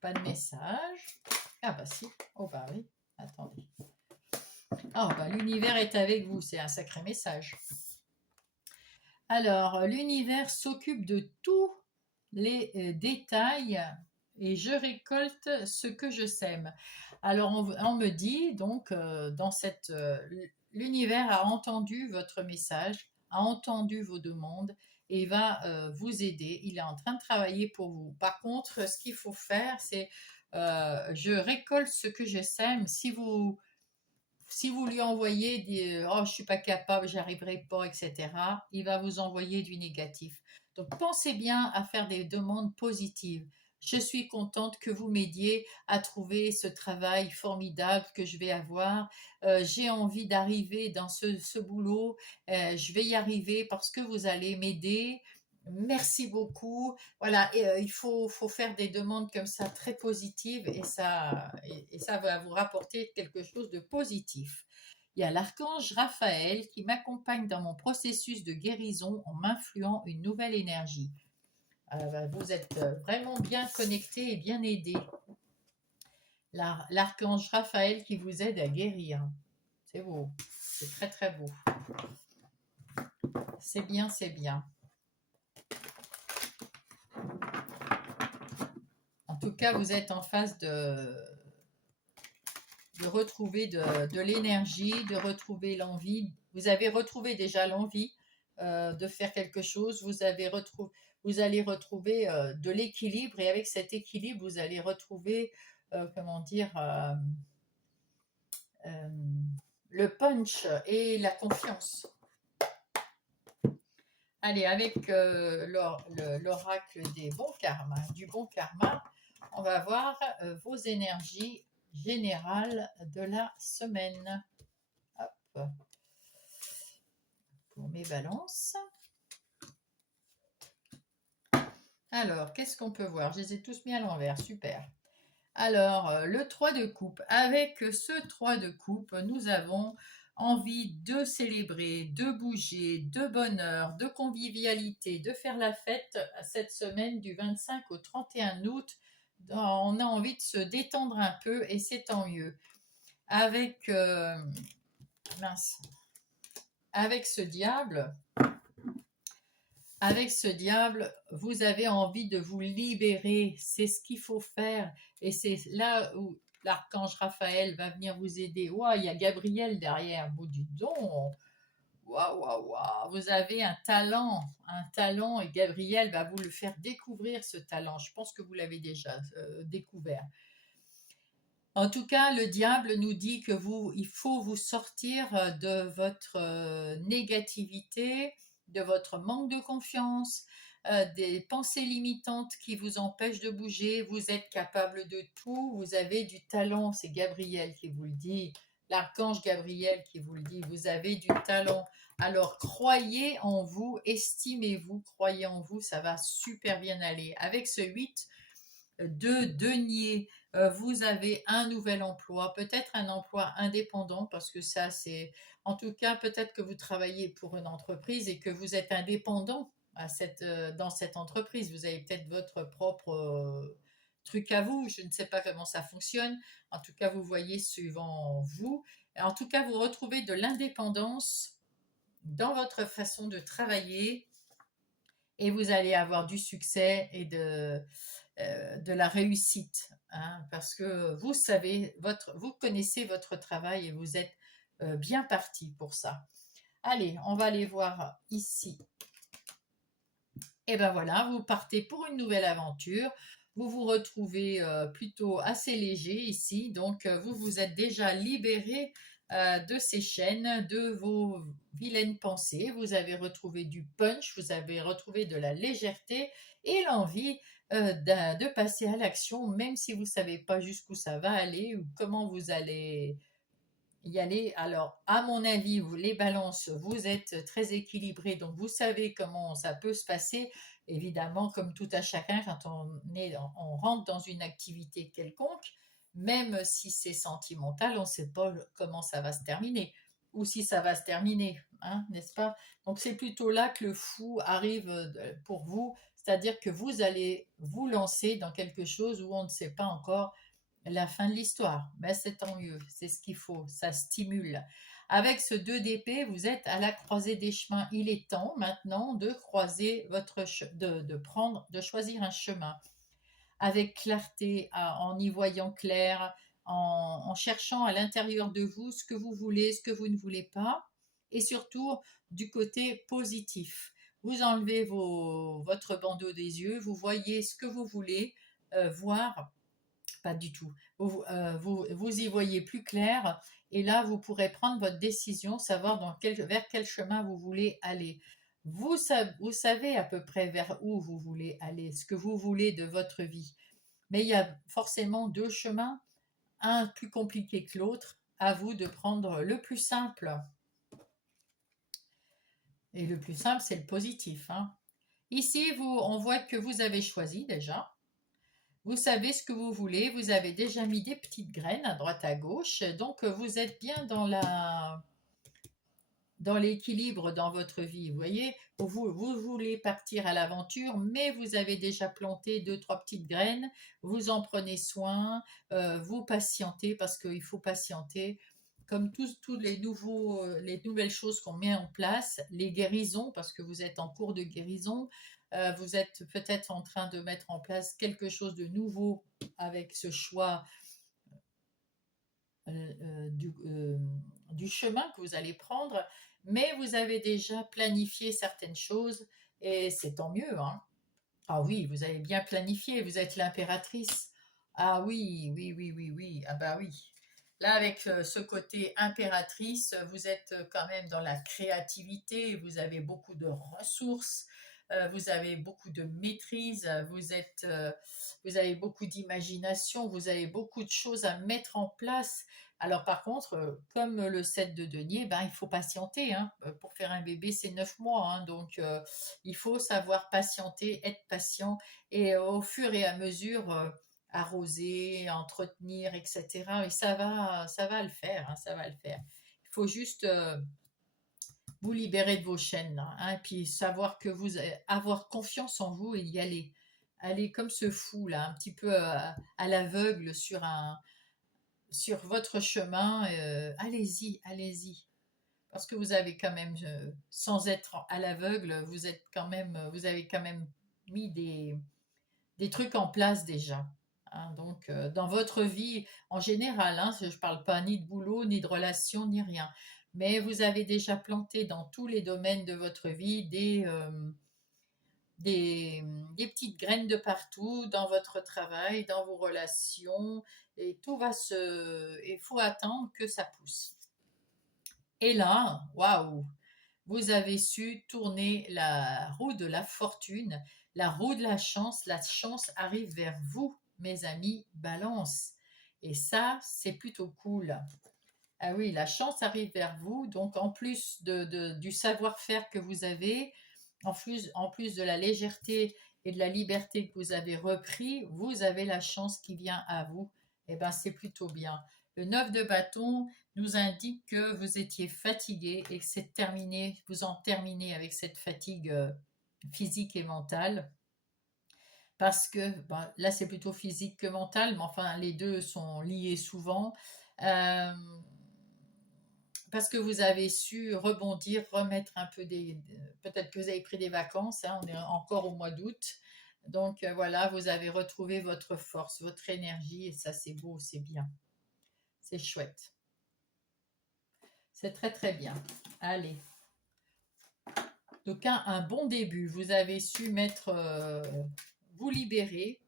Pas de message. Ah bah si. Oh bah oui. Attendez. Ah bah l'univers est avec vous. C'est un sacré message. Alors, l'univers s'occupe de tous les détails et je récolte ce que je sème. Alors, on me dit donc, l'univers a entendu votre message, a entendu vos demandes et va vous aider. Il est en train de travailler pour vous. Par contre, ce qu'il faut faire, c'est je récolte ce que je sème. Si vous lui envoyez des oh, je suis pas capable, j'arriverai pas, etc., il va vous envoyer du négatif. Donc, pensez bien à faire des demandes positives. Je suis contente que vous m'aidiez à trouver ce travail formidable que je vais avoir. J'ai envie d'arriver dans ce boulot. Je vais y arriver parce que vous allez m'aider. Merci beaucoup. Voilà, et, faut faire des demandes comme ça très positives, et ça va vous rapporter quelque chose de positif. Il y a l'archange Raphaël qui m'accompagne dans mon processus de guérison en m'influant une nouvelle énergie. Vous êtes vraiment bien connecté et bien aidé. L'archange Raphaël qui vous aide à guérir. C'est beau. C'est très très beau. C'est bien, c'est bien. En tout cas, vous êtes en phase de retrouver de l'énergie, de retrouver l'envie. Vous avez retrouvé déjà l'envie de faire quelque chose. Vous allez retrouver de l'équilibre, et avec cet équilibre, vous allez retrouver, comment dire, le punch et la confiance. Allez, avec l'oracle du bon karma, on va voir vos énergies générales de la semaine. Hop. Pour mes balances. Alors, qu'est-ce qu'on peut voir? Je les ai tous mis à l'envers, super. Alors, le 3 de coupe. Avec ce 3 de coupe, nous avons envie de célébrer, de bouger, de bonheur, de convivialité, de faire la fête cette semaine du 25 au 31 août. On a envie de se détendre un peu, et c'est tant mieux. Avec ce diable, vous avez envie de vous libérer. C'est ce qu'il faut faire. Et c'est là où l'archange Raphaël va venir vous aider. Ouah, il y a Gabriel derrière. Vous dites donc, waouh, waouh, waouh. Vous avez un talent, et Gabriel va vous le faire découvrir, ce talent. Je pense que vous l'avez déjà découvert. En tout cas, le diable nous dit que il faut vous sortir de votre négativité, de votre manque de confiance, des pensées limitantes qui vous empêchent de bouger. Vous êtes capable de tout, vous avez du talent. C'est Gabriel qui vous le dit, l'archange Gabriel qui vous le dit. Vous avez du talent. Alors, croyez en vous, estimez-vous, croyez en vous, ça va super bien aller. Avec ce 8 de denier, vous avez un nouvel emploi, peut-être un emploi indépendant, parce que ça c'est, en tout cas peut-être que vous travaillez pour une entreprise et que vous êtes indépendant, dans cette entreprise. Vous avez peut-être votre propre truc à vous. Je ne sais pas comment ça fonctionne. En tout cas, vous voyez suivant vous. En tout cas, vous retrouvez de l'indépendance dans votre façon de travailler et vous allez avoir du succès et de la réussite, hein, parce que vous savez, vous connaissez votre travail et vous êtes bien parti pour ça. Allez, on va aller voir ici. Et ben voilà, vous partez pour une nouvelle aventure. Vous vous retrouvez plutôt assez léger ici, donc vous vous êtes déjà libéré de ces chaînes, de vos vilaines pensées. Vous avez retrouvé du punch, vous avez retrouvé de la légèreté et l'envie de passer à l'action, même si vous ne savez pas jusqu'où ça va aller ou comment vous allez y aller. Alors, à mon avis, vous, les balances, vous êtes très équilibrés, donc vous savez comment ça peut se passer. Évidemment, comme tout à chacun, quand on rentre dans une activité quelconque, même si c'est sentimental, on ne sait pas comment ça va se terminer, ou si ça va se terminer, hein, n'est-ce pas? Donc c'est plutôt là que le fou arrive pour vous, c'est-à-dire que vous allez vous lancer dans quelque chose où on ne sait pas encore la fin de l'histoire. Mais c'est tant mieux, c'est ce qu'il faut, ça stimule. Avec ce 2 d'épée, vous êtes à la croisée des chemins. Il est temps maintenant de croiser de choisir un chemin avec clarté, en y voyant clair, en cherchant à l'intérieur de vous ce que vous voulez, ce que vous ne voulez pas, et surtout du côté positif. Vous enlevez votre bandeau des yeux, vous voyez ce que vous voulez voir. Pas du tout. Vous y voyez plus clair et là, vous pourrez prendre votre décision, savoir vers quel chemin vous voulez aller. Vous savez à peu près vers où vous voulez aller, ce que vous voulez de votre vie. Mais il y a forcément deux chemins, un plus compliqué que l'autre. À vous de prendre le plus simple. Et le plus simple, c'est le positif, hein. Ici, on voit que vous avez choisi déjà. Vous savez ce que vous voulez, vous avez déjà mis des petites graines à droite à gauche, donc vous êtes bien dans l'équilibre dans votre vie. Vous voyez, vous voulez partir à l'aventure, mais vous avez déjà planté deux, trois petites graines, vous en prenez soin, vous patientez parce qu'il faut patienter. Comme tous les nouvelles choses qu'on met en place, les guérisons, parce que vous êtes en cours de guérison, vous êtes peut-être en train de mettre en place quelque chose de nouveau avec ce choix du chemin que vous allez prendre, mais vous avez déjà planifié certaines choses et c'est tant mieux, hein. Ah oui, vous avez bien planifié, vous êtes l'impératrice. Ah oui, oui, oui, oui, oui, ah bah oui. Là, avec ce côté impératrice, vous êtes quand même dans la créativité, vous avez beaucoup de ressources, vous avez beaucoup de maîtrise, vous avez beaucoup d'imagination, vous avez beaucoup de choses à mettre en place. Alors par contre, comme le 7 de denier, ben, il faut patienter, hein. Pour faire un bébé, c'est 9 mois, hein. Donc il faut savoir patienter, être patient et au fur et à mesure arroser, entretenir, etc. Et ça va le faire, hein, ça va le faire. Il faut juste vous libérer de vos chaînes, hein, et puis savoir que avoir confiance en vous et y aller. Aller comme ce fou là, un petit peu à l'aveugle sur votre chemin. Allez-y, allez-y. Parce que vous avez quand même, sans être à l'aveugle, vous avez quand même mis des trucs en place déjà, hein. Donc, dans votre vie en général, hein, je ne parle pas ni de boulot, ni de relation, ni rien. Mais vous avez déjà planté dans tous les domaines de votre vie des petites graines de partout, dans votre travail, dans vos relations, et tout va se... Il faut attendre que ça pousse. Et là, waouh, vous avez su tourner la roue de la fortune, la roue de la chance arrive vers vous, mes amis, balance. Et ça, c'est plutôt cool. Ah oui, la chance arrive vers vous, donc en plus du savoir-faire que vous avez, en plus de la légèreté et de la liberté que vous avez repris, vous avez la chance qui vient à vous. Eh bien, c'est plutôt bien. Le 9 de bâton nous indique que vous étiez fatigué et que c'est terminé, vous en terminez avec cette fatigue physique et mentale. Parce que ben, là, c'est plutôt physique que mental, mais enfin, les deux sont liés souvent. Euh, Parce que vous avez su rebondir, remettre un peu peut-être que vous avez pris des vacances, hein, on est encore au mois d'août. Donc voilà, vous avez retrouvé votre force, votre énergie, et ça, c'est beau, c'est bien. C'est chouette. C'est très, très bien. Allez. Donc, un bon début. Vous avez su mettre, vous libérer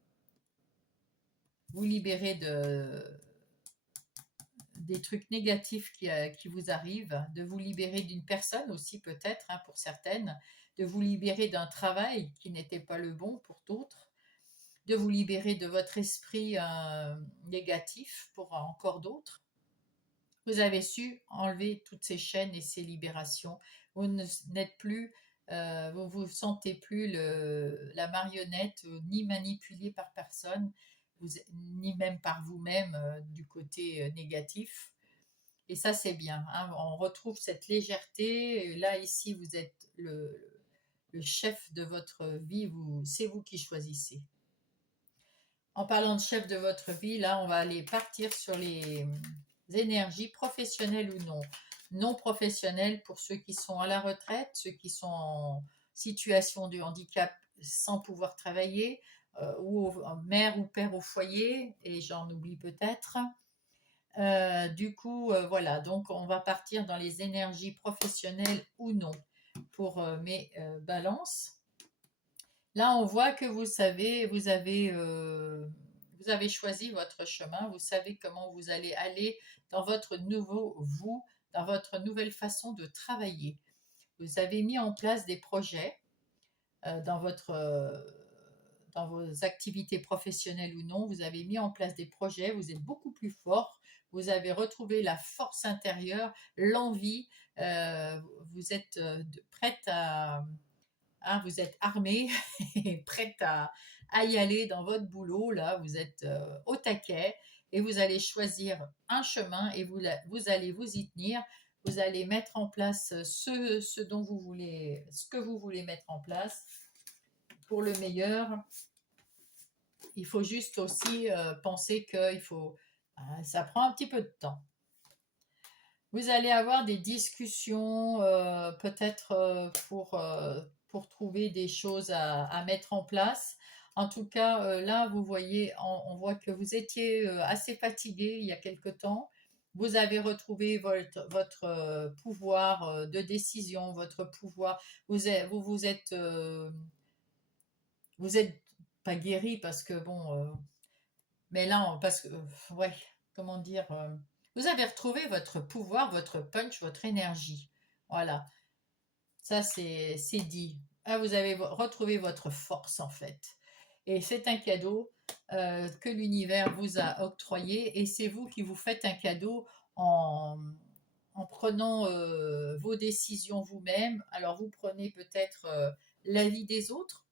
des trucs négatifs qui vous arrivent, de vous libérer d'une personne aussi peut-être, hein, pour certaines, de vous libérer d'un travail qui n'était pas le bon pour d'autres, de vous libérer de votre esprit négatif pour encore d'autres. Vous avez su enlever toutes ces chaînes et ces libérations. Vous n'êtes plus, vous vous sentez plus la marionnette, ni manipulée par personne, ni même par vous-même du côté négatif. Et ça, c'est bien, hein. On retrouve cette légèreté. Et là, ici, vous êtes le chef de votre vie. C'est vous qui choisissez. En parlant de chef de votre vie, là, on va aller partir sur les énergies professionnelles ou non. Non professionnelles pour ceux qui sont à la retraite, ceux qui sont en situation de handicap sans pouvoir travailler, ou mère ou père au foyer, et j'en oublie peut-être. Du coup, voilà, donc on va partir dans les énergies professionnelles ou non pour mes balances. Là, on voit que vous avez choisi votre chemin, vous savez comment vous allez aller dans votre nouveau vous, dans votre nouvelle façon de travailler. Vous avez mis en place des projets dans dans vos activités professionnelles ou non, vous avez mis en place des projets, vous êtes beaucoup plus fort, vous avez retrouvé la force intérieure, l'envie, vous êtes prête à, hein, vous êtes armée et prête à y aller dans votre boulot, là, vous êtes au taquet et vous allez choisir un chemin et vous allez vous y tenir. Vous allez mettre en place ce dont vous voulez, ce que vous voulez mettre en place pour le meilleur. Il faut juste aussi penser que ça prend un petit peu de temps. Vous allez avoir des discussions peut-être pour trouver des choses à mettre en place. En tout cas, là, vous voyez, on voit que vous étiez assez fatigué il y a quelque temps. Vous avez retrouvé votre pouvoir de décision, votre pouvoir. Vous êtes pas guéri parce que bon, mais là, parce que, ouais, comment dire, vous avez retrouvé votre pouvoir, votre punch, votre énergie. Voilà, ça c'est dit. Ah, vous avez retrouvé votre force en fait. Et c'est un cadeau que l'univers vous a octroyé et c'est vous qui vous faites un cadeau en, en prenant vos décisions vous-même. Alors vous prenez peut-être l'avis des autres,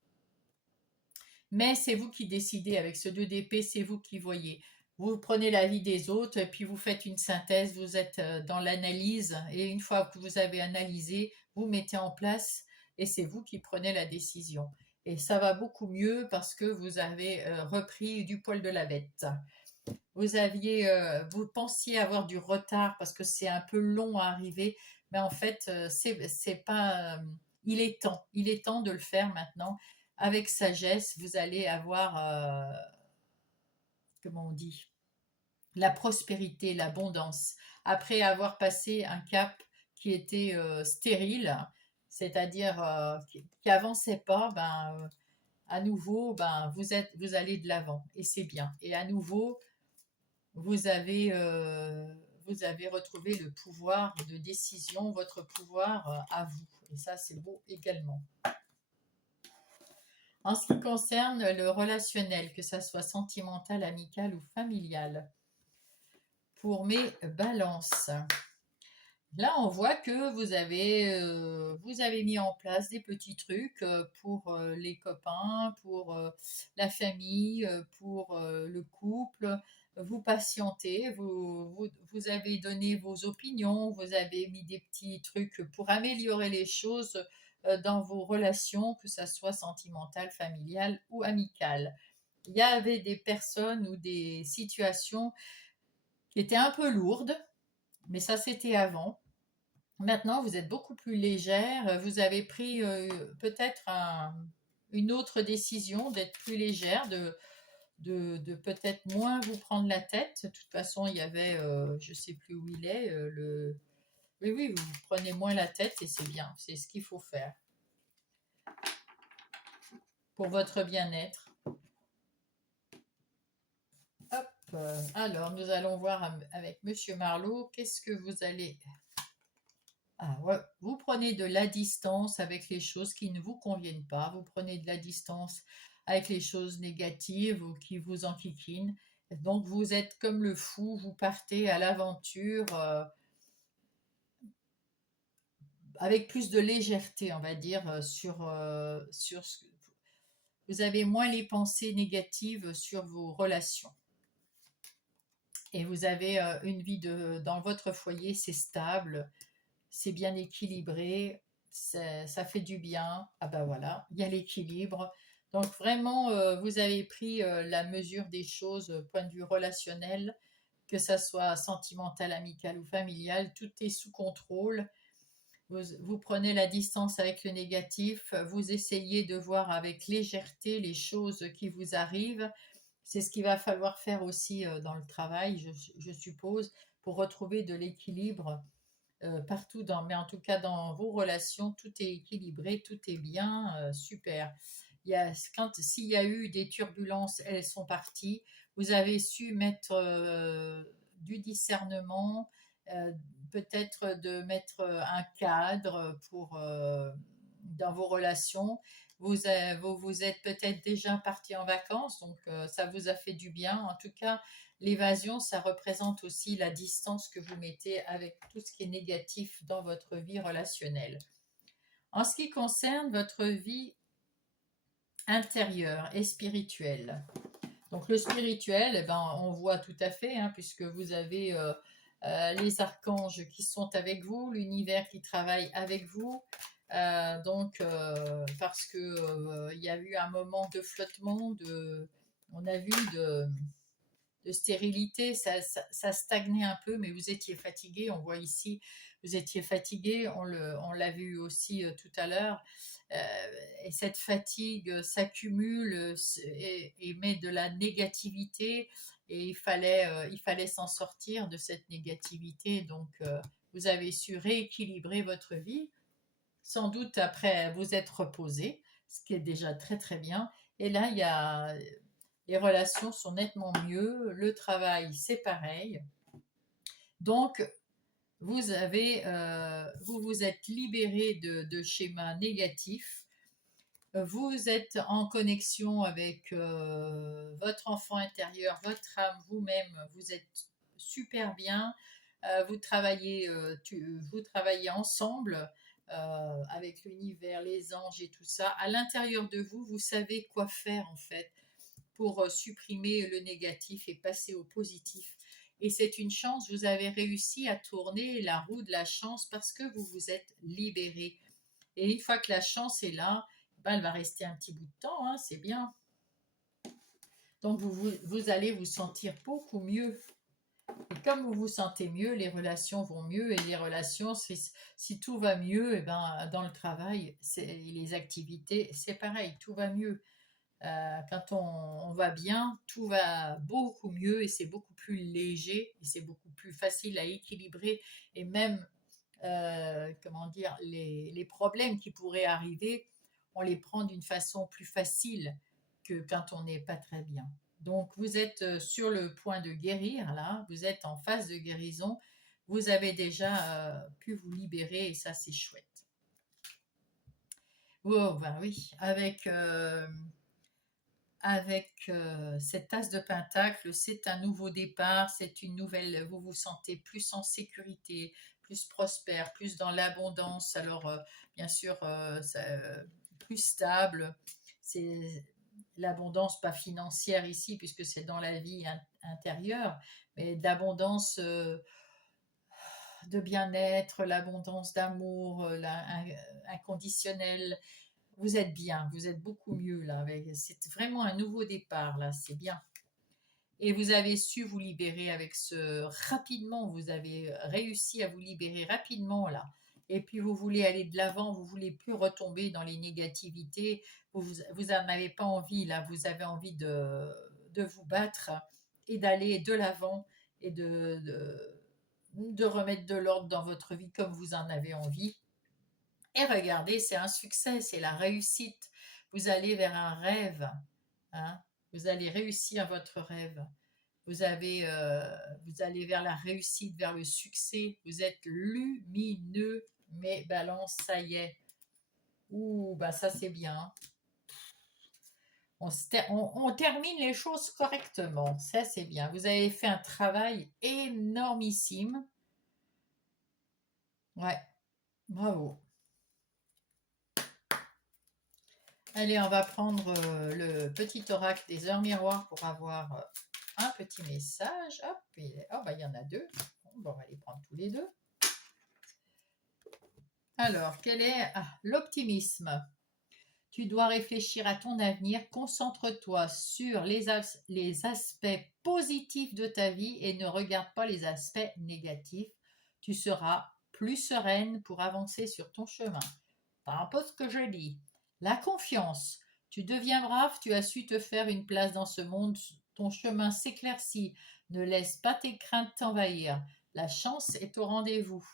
mais c'est vous qui décidez avec ce 2 d'épée, c'est vous qui voyez. Vous prenez l'avis des autres et puis vous faites une synthèse, vous êtes dans l'analyse et une fois que vous avez analysé, vous mettez en place et c'est vous qui prenez la décision. Et ça va beaucoup mieux parce que vous avez repris du poil de la bête. Vous pensiez avoir du retard parce que c'est un peu long à arriver, mais en fait, c'est pas. Il est temps de le faire maintenant. Avec sagesse, vous allez avoir, comment on dit, la prospérité, l'abondance. Après avoir passé un cap qui était stérile, c'est-à-dire qui avançait pas, à nouveau, vous allez de l'avant et c'est bien. Et à nouveau, vous avez, euh, vous avez retrouvé le pouvoir de décision, votre pouvoir à vous. Et ça, c'est beau également. En ce qui concerne le relationnel, que ça soit sentimental, amical ou familial, pour mes balances, là, on voit que vous avez mis en place des petits trucs pour les copains, pour la famille, pour le couple. Vous patientez, vous avez donné vos opinions, vous avez mis des petits trucs pour améliorer les choses dans vos relations, que ça soit sentimentales, familiales ou amicales. Il y avait des personnes ou des situations qui étaient un peu lourdes, mais ça c'était avant. Maintenant, vous êtes beaucoup plus légère. Vous avez pris peut-être une autre décision d'être plus légère, de peut-être moins vous prendre la tête. De toute façon, il y avait, je ne sais plus où il est, oui, oui, vous vous prenez moins la tête et c'est bien. C'est ce qu'il faut faire pour votre bien-être. Hop, alors nous allons voir avec Monsieur Marlowe, qu'est-ce que vous allez... Ah, ouais. Vous prenez de la distance avec les choses qui ne vous conviennent pas, vous prenez de la distance avec les choses négatives ou qui vous enquiquinent. Donc vous êtes comme le fou, vous partez à l'aventure avec plus de légèreté, on va dire, sur ce... Vous avez moins les pensées négatives sur vos relations. Et vous avez une vie dans votre foyer, c'est stable, c'est bien équilibré, ça fait du bien. Ah ben voilà, il y a l'équilibre. Donc vraiment, vous avez pris la mesure des choses point de vue relationnel, que ça soit sentimental, amical ou familial, tout est sous contrôle. Vous prenez la distance avec le négatif, vous essayez de voir avec légèreté les choses qui vous arrivent. C'est ce qu'il va falloir faire aussi dans le travail, je suppose, pour retrouver de l'équilibre partout, mais en tout cas dans vos relations, tout est équilibré, tout est bien, super. S'il y a eu des turbulences, elles sont parties. Vous avez su mettre du discernement, euh, peut-être de mettre un cadre dans vos relations. Vous êtes peut-être déjà parti en vacances, donc ça vous a fait du bien. En tout cas, l'évasion, ça représente aussi la distance que vous mettez avec tout ce qui est négatif dans votre vie relationnelle. En ce qui concerne votre vie intérieure et spirituelle, donc le spirituel, eh ben, on voit tout à fait, hein, puisque vous avez les archanges qui sont avec vous, l'univers qui travaille avec vous. Parce que il y a eu un moment de flottement, on a vu de stérilité, ça stagnait un peu, mais vous étiez fatigué. On voit ici, vous étiez fatigué. On l'a vu aussi tout à l'heure. Et cette fatigue s'accumule et met de la négativité. Et il fallait s'en sortir de cette négativité. Donc, vous avez su rééquilibrer votre vie. Sans doute après vous être reposé, ce qui est déjà très très bien. Et là, les relations sont nettement mieux, le travail c'est pareil. Donc vous vous êtes libéré de schémas négatifs. Vous êtes en connexion avec votre enfant intérieur, votre âme, vous-même. Vous êtes super bien. Vous travaillez ensemble avec l'univers, les anges et tout ça. À l'intérieur de vous, vous savez quoi faire en fait pour supprimer le négatif et passer au positif. Et c'est une chance, vous avez réussi à tourner la roue de la chance parce que vous vous êtes libéré. Et une fois que la chance est là, ben elle va rester un petit bout de temps, hein, c'est bien. Donc vous allez vous sentir beaucoup mieux. Et comme vous vous sentez mieux, les relations vont mieux. Et les relations, si tout va mieux, et ben, dans le travail, les activités, c'est pareil, tout va mieux. Quand on va bien, tout va beaucoup mieux et c'est beaucoup plus léger et c'est beaucoup plus facile à équilibrer et même, comment dire, les problèmes qui pourraient arriver, on les prend d'une façon plus facile que quand on n'est pas très bien. Donc vous êtes sur le point de guérir là, vous êtes en phase de guérison, vous avez déjà pu vous libérer et ça c'est chouette. Oh ben oui, avec cette tasse de pentacle, c'est un nouveau départ, c'est une nouvelle, vous vous sentez plus en sécurité, plus prospère, plus dans l'abondance. Alors, bien sûr, plus stable. C'est l'abondance, pas financière ici, puisque c'est dans la vie intérieure, mais d'abondance de bien-être, l'abondance d'amour, inconditionnel. Vous êtes bien, vous êtes beaucoup mieux là. C'est vraiment un nouveau départ là, c'est bien. Et vous avez su vous libérer avec rapidement, vous avez réussi à vous libérer rapidement là. Et puis vous voulez aller de l'avant, vous voulez plus retomber dans les négativités, vous en avez pas envie là, vous avez envie de vous battre et d'aller de l'avant et de remettre de l'ordre dans votre vie comme vous en avez envie. Et regardez, c'est un succès, c'est la réussite. Vous allez vers un rêve, hein. Vous allez réussir votre rêve. Vous allez vers la réussite, vers le succès. Vous êtes lumineux, mais balance, ça y est. Ouh, bah ça c'est bien. On termine les choses correctement. Ça c'est bien. Vous avez fait un travail énormissime. Ouais, bravo. Allez, on va prendre le petit oracle des heures miroirs pour avoir un petit message. Hop, oh, bah, il y en a deux. Bon, on va les prendre tous les deux. Alors, quel est l'optimisme? Tu dois réfléchir à ton avenir. Concentre-toi sur les aspects positifs de ta vie et ne regarde pas les aspects négatifs. Tu seras plus sereine pour avancer sur ton chemin. C'est un peu ce que je dis. La confiance. Tu deviens brave, tu as su te faire une place dans ce monde. Ton chemin s'éclaircit. Ne laisse pas tes craintes t'envahir. La chance est au rendez-vous.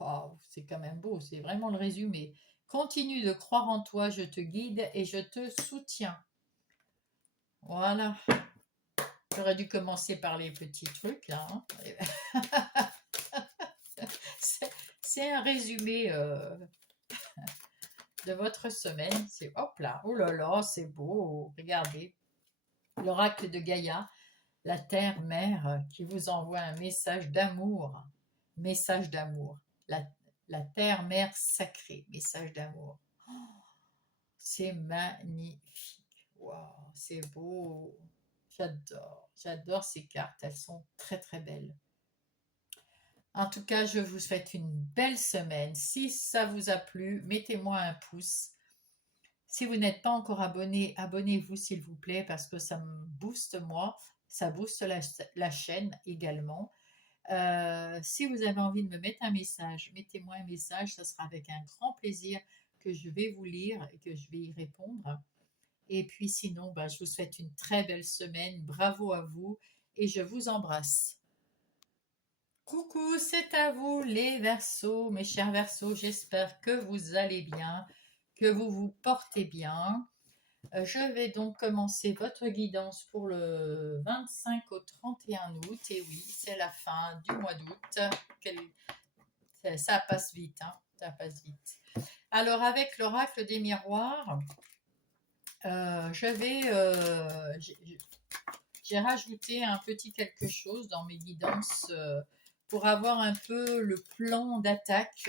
Wow, c'est quand même beau, c'est vraiment le résumé. Continue de croire en toi, je te guide et je te soutiens. Voilà. J'aurais dû commencer par les petits trucs là. Hein. C'est un résumé de votre semaine. C'est hop là, oh là là, c'est beau. Regardez, l'oracle de Gaïa, la terre-mère qui vous envoie un message d'amour. Message d'amour. La terre-mère sacrée, message d'amour. Oh, c'est magnifique. Waouh, c'est beau. J'adore ces cartes. Elles sont très très belles. En tout cas, je vous souhaite une belle semaine. Si ça vous a plu, mettez-moi un pouce. Si vous n'êtes pas encore abonné, abonnez-vous s'il vous plaît parce que ça me booste moi. Ça booste la chaîne également. Si vous avez envie de me mettre un message, mettez-moi un message. Ça sera avec un grand plaisir que je vais vous lire et que je vais y répondre. Et puis sinon, je vous souhaite une très belle semaine. Bravo à vous et je vous embrasse. Coucou, c'est à vous les Verseaux, mes chers Verseaux. J'espère que vous allez bien, que vous vous portez bien. Je vais donc commencer votre guidance pour le 25 au 31 août. Et oui, c'est la fin du mois d'août. Ça passe vite, hein, ça passe vite. Alors, avec l'oracle des miroirs, j'ai rajouté un petit quelque chose dans mes guidances pour avoir un peu le plan d'attaque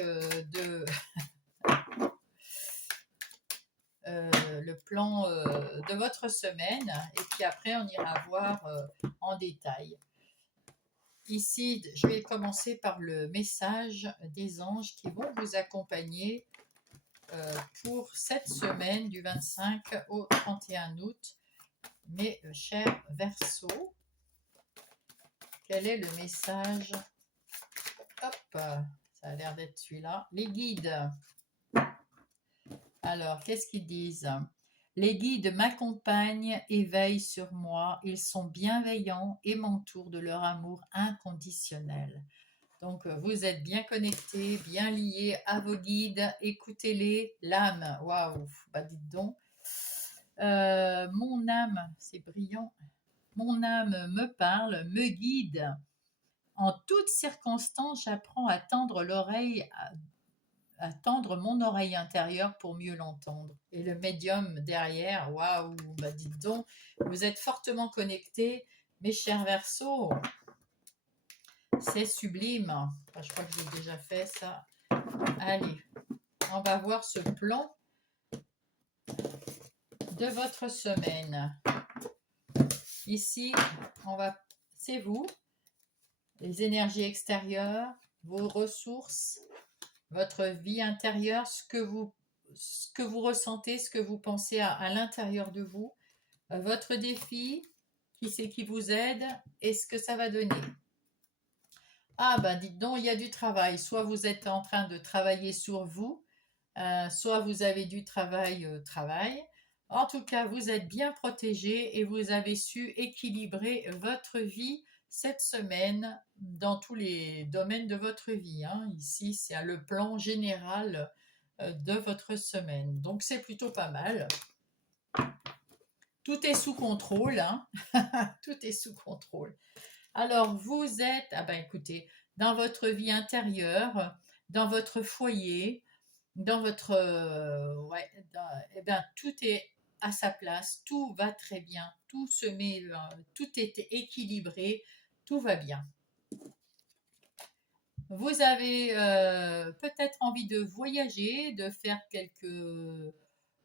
le plan de votre semaine et puis après on ira voir en détail. Ici, je vais commencer par le message des anges qui vont vous accompagner pour cette semaine du 25 au 31 août. Mes chers Verseaux, quel est le message? Hop, ça a l'air d'être celui-là. Les guides. Alors, qu'est-ce qu'ils disent? Les guides m'accompagnent et veillent sur moi. Ils sont bienveillants et m'entourent de leur amour inconditionnel. Donc, vous êtes bien connectés, bien liés à vos guides. Écoutez-les. L'âme, waouh, dites donc. Mon âme, c'est brillant. Mon âme me parle, me guide. En toutes circonstances, j'apprends à tendre l'oreille tendre mon oreille intérieure pour mieux l'entendre. Et le médium derrière, waouh, dites donc, vous êtes fortement connectés, mes chers Verseaux. C'est sublime. Je crois que j'ai déjà fait ça. Allez, on va voir ce plan de votre semaine. Ici, c'est vous, les énergies extérieures, vos ressources, votre vie intérieure, ce que vous ressentez, ce que vous pensez à l'intérieur de vous, votre défi, qui c'est qui vous aide et ce que ça va donner. Ah ben dites donc, il y a du travail. Soit vous êtes en train de travailler sur vous, soit vous avez du travail. En tout cas, vous êtes bien protégé et vous avez su équilibrer votre vie cette semaine dans tous les domaines de votre vie, hein. Ici, c'est le plan général de votre semaine. Donc, c'est plutôt pas mal. Tout est sous contrôle, hein. Tout est sous contrôle. Alors, vous êtes, ah ben écoutez, dans votre vie intérieure, dans votre foyer, dans votre, ouais, eh ben, tout est à sa place, tout va très bien, tout se met, tout est équilibré, tout va bien. Vous avez peut-être envie de voyager, de faire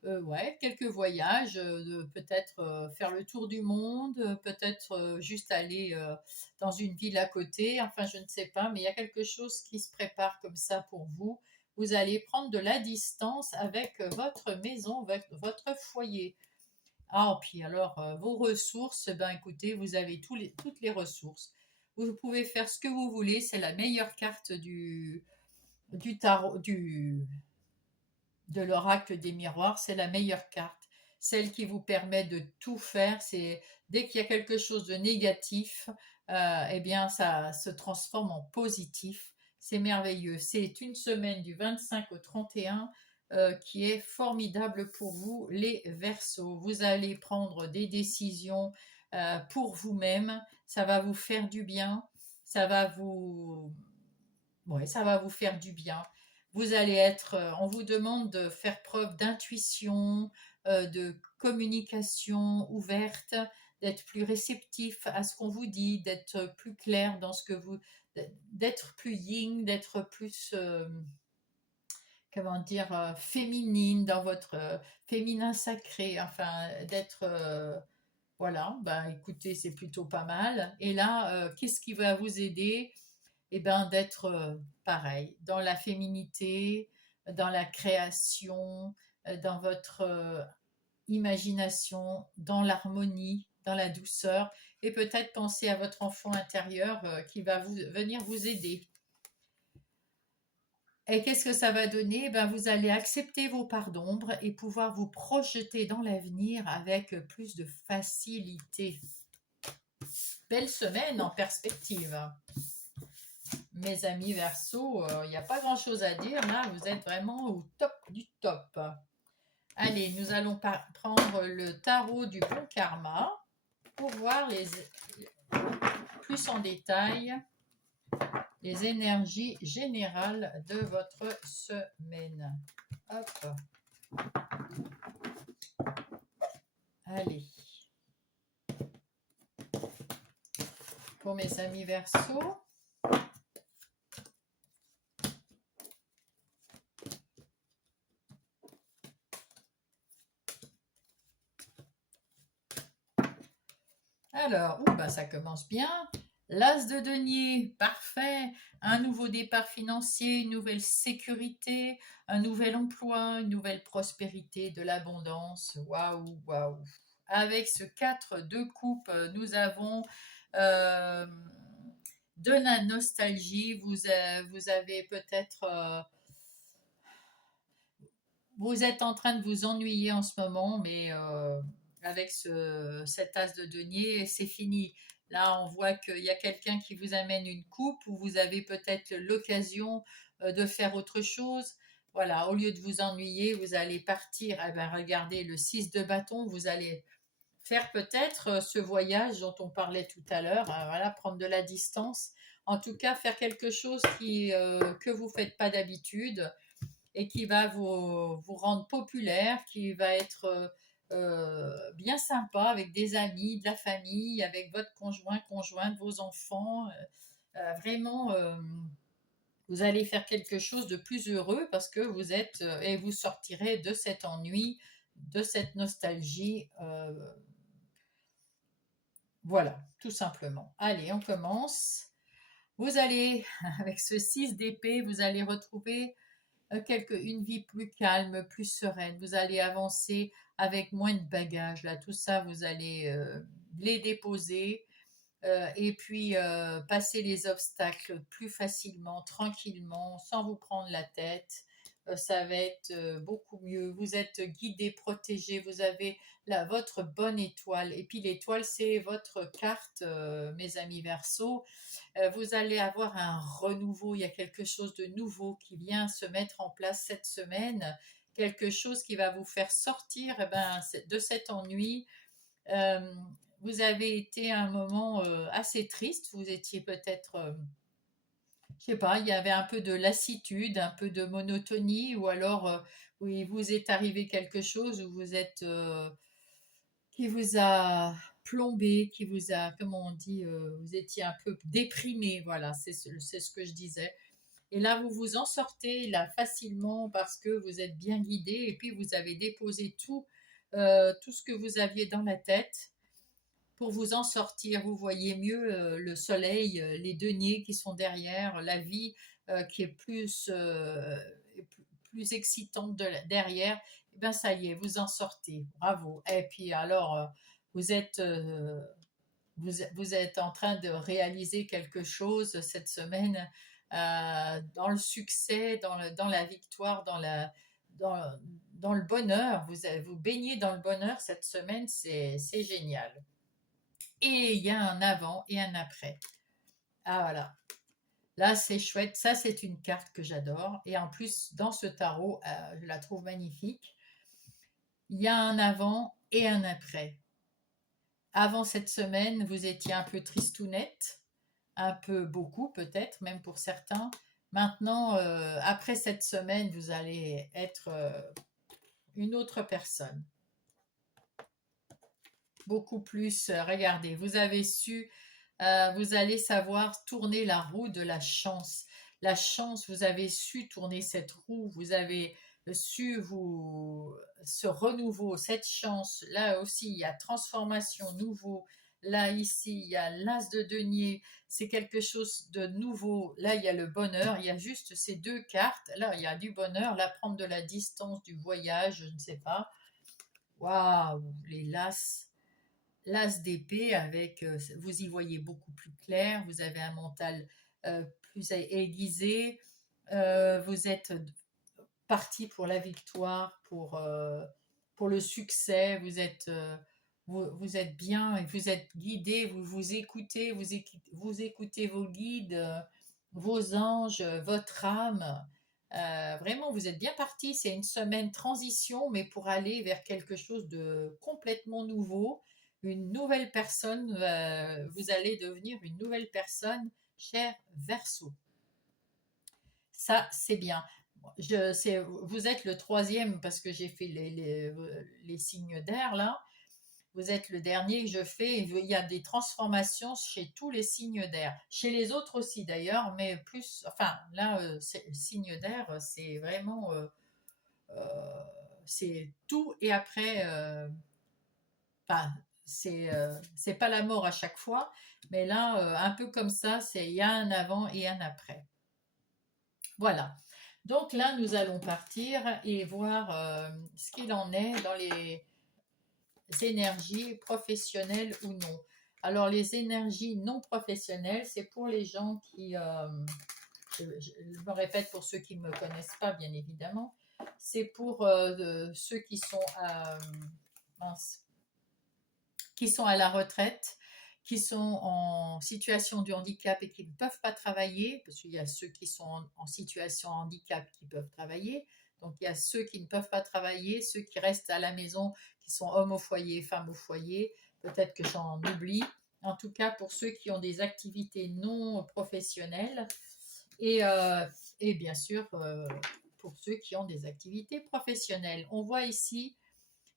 ouais, quelques voyages, de peut-être faire le tour du monde, peut-être juste aller dans une ville à côté, enfin je ne sais pas, mais il y a quelque chose qui se prépare comme ça pour vous. Vous allez prendre de la distance avec votre maison, avec votre foyer. Ah, puis alors, vos ressources, ben écoutez, vous avez toutes les ressources. Vous pouvez faire ce que vous voulez, c'est la meilleure carte du tarot, de l'oracle des miroirs, c'est la meilleure carte, celle qui vous permet de tout faire. C'est dès qu'il y a quelque chose de négatif, eh bien ça se transforme en positif. C'est merveilleux. C'est une semaine du 25 au 31 qui est formidable pour vous, les Verseaux. Vous allez prendre des décisions pour vous-même. Ça va vous faire du bien. Ça va vous, ouais, ça va vous faire du bien. Vous allez être, on vous demande de faire preuve d'intuition, de communication ouverte, d'être plus réceptif à ce qu'on vous dit, d'être plus clair dans ce que vous, d'être plus yin, d'être plus, comment dire, féminine dans votre féminin sacré, enfin, d'être, voilà, ben écoutez, c'est plutôt pas mal. Et là, qu'est-ce qui va vous aider? Eh ben, d'être pareil, dans la féminité, dans la création, dans votre imagination, dans l'harmonie, dans la douceur, et peut-être penser à votre enfant intérieur qui va venir vous aider. Et qu'est-ce que ça va donner? Eh ben, vous allez accepter vos parts d'ombre et pouvoir vous projeter dans l'avenir avec plus de facilité. Belle semaine en perspective. Mes amis Verseau, il n'y a pas grand-chose à dire. Là, vous êtes vraiment au top du top. Allez, nous allons prendre le tarot du bon karma pour voir plus en détail les énergies générales de votre semaine. Hop. Allez. Pour mes amis Verseau. Alors, bah, ça commence bien. L'as de denier, parfait. Un nouveau départ financier, une nouvelle sécurité, un nouvel emploi, une nouvelle prospérité, de l'abondance. Waouh, waouh. Avec ce 4 de coupe, nous avons euh, de la nostalgie. Vous avez peut-être... vous êtes en train de vous ennuyer en ce moment, mais avec cet as de denier, c'est fini. Là, on voit qu'il y a quelqu'un qui vous amène une coupe où vous avez peut-être l'occasion de faire autre chose. Voilà, au lieu de vous ennuyer, vous allez partir. Eh ben, regardez, le 6 de bâton, vous allez faire peut-être ce voyage dont on parlait tout à l'heure. Voilà, prendre de la distance. En tout cas, faire quelque chose que vous ne faites pas d'habitude et qui va vous rendre populaire, qui va être bien sympa avec des amis, de la famille, avec votre conjoint, conjointe, vos enfants. Vraiment, vous allez faire quelque chose de plus heureux parce que vous êtes et vous sortirez de cet ennui, de cette nostalgie. Voilà, tout simplement. Allez, on commence. Vous allez, avec ce 6 d'épée, vous allez retrouver une vie plus calme, plus sereine. Vous allez avancer avec moins de bagages. Là, tout ça, vous allez les déposer et puis passer les obstacles plus facilement, tranquillement, sans vous prendre la tête. Ça va être beaucoup mieux. Vous êtes guidé, protégé, vous avez votre bonne étoile. Et puis l'étoile, c'est votre carte, mes amis Verseau. Vous allez avoir un renouveau, il y a quelque chose de nouveau qui vient se mettre en place cette semaine, quelque chose qui va vous faire sortir de cet ennui. Euh, vous avez été à un moment assez triste, vous étiez peut-être, je sais pas, il y avait un peu de lassitude, un peu de monotonie, ou alors oui, vous est arrivé quelque chose où vous êtes, qui vous a plombé, qui vous a, comment on dit, vous étiez un peu déprimé, voilà, c'est ce que je disais. Et là, vous vous en sortez là facilement parce que vous êtes bien guidé et puis vous avez déposé tout ce que vous aviez dans la tête pour vous en sortir. Vous voyez mieux le soleil, les deniers qui sont derrière, la vie qui est plus excitante derrière. Et bien ça y est, vous en sortez. Bravo. Et puis alors, vous êtes, vous êtes en train de réaliser quelque chose cette semaine dans le succès, dans la victoire, dans, dans le bonheur. Vous baignez dans le bonheur cette semaine, c'est génial. Et il y a un avant et un après. Ah voilà. Là, c'est chouette. Ça, c'est une carte que j'adore. Et en plus, dans ce tarot, je la trouve magnifique. Il y a un avant et un après. Avant cette semaine, vous étiez un peu tristounette, un peu beaucoup peut-être, même pour certains. Maintenant, après cette semaine, vous allez être une autre personne. Beaucoup plus, regardez, vous allez savoir tourner la roue de la chance. La chance, vous avez su tourner cette roue, vous avez su ce renouveau, cette chance. Là aussi, il y a transformation, nouveau. Là, ici, il y a l'as de denier, c'est quelque chose de nouveau. Là, il y a le bonheur, il y a juste ces deux cartes. Là, il y a du bonheur, là, prendre de la distance, du voyage, je ne sais pas. Waouh, les l'as d'épée avec, vous y voyez beaucoup plus clair, vous avez un mental plus aiguisé, vous êtes parti pour la victoire, pour le succès, vous êtes bien et vous êtes guidé, vous écoutez vos guides, vos anges, votre âme. Vraiment, vous êtes bien parti. C'est une semaine transition, mais pour aller vers quelque chose de complètement nouveau, une nouvelle personne. Vous allez devenir une nouvelle personne, cher Verseau. Ça, c'est bien. Vous êtes le troisième parce que j'ai fait les signes d'air là. Vous êtes le dernier que je fais. Il y a des transformations chez tous les signes d'air. Chez les autres aussi d'ailleurs, mais plus. Enfin, là, signe d'air, c'est vraiment. Euh, c'est tout et après. Enfin, c'est pas la mort à chaque fois, mais là, un peu comme ça, il y a un avant et un après. Voilà. Donc là, nous allons partir et voir ce qu'il en est dans les énergies professionnelles ou non. Alors, les énergies non professionnelles, c'est pour les gens qui, je me répète pour ceux qui ne me connaissent pas, bien évidemment, c'est pour ceux mince, qui sont à la retraite, qui sont en situation de handicap et qui ne peuvent pas travailler, parce qu'il y a ceux qui sont en situation de handicap qui peuvent travailler, donc il y a ceux qui ne peuvent pas travailler, ceux qui restent à la maison, qui sont hommes au foyer, femmes au foyer, peut-être que j'en oublie. En tout cas, pour ceux qui ont des activités non professionnelles et, et bien sûr pour ceux qui ont des activités professionnelles. On voit ici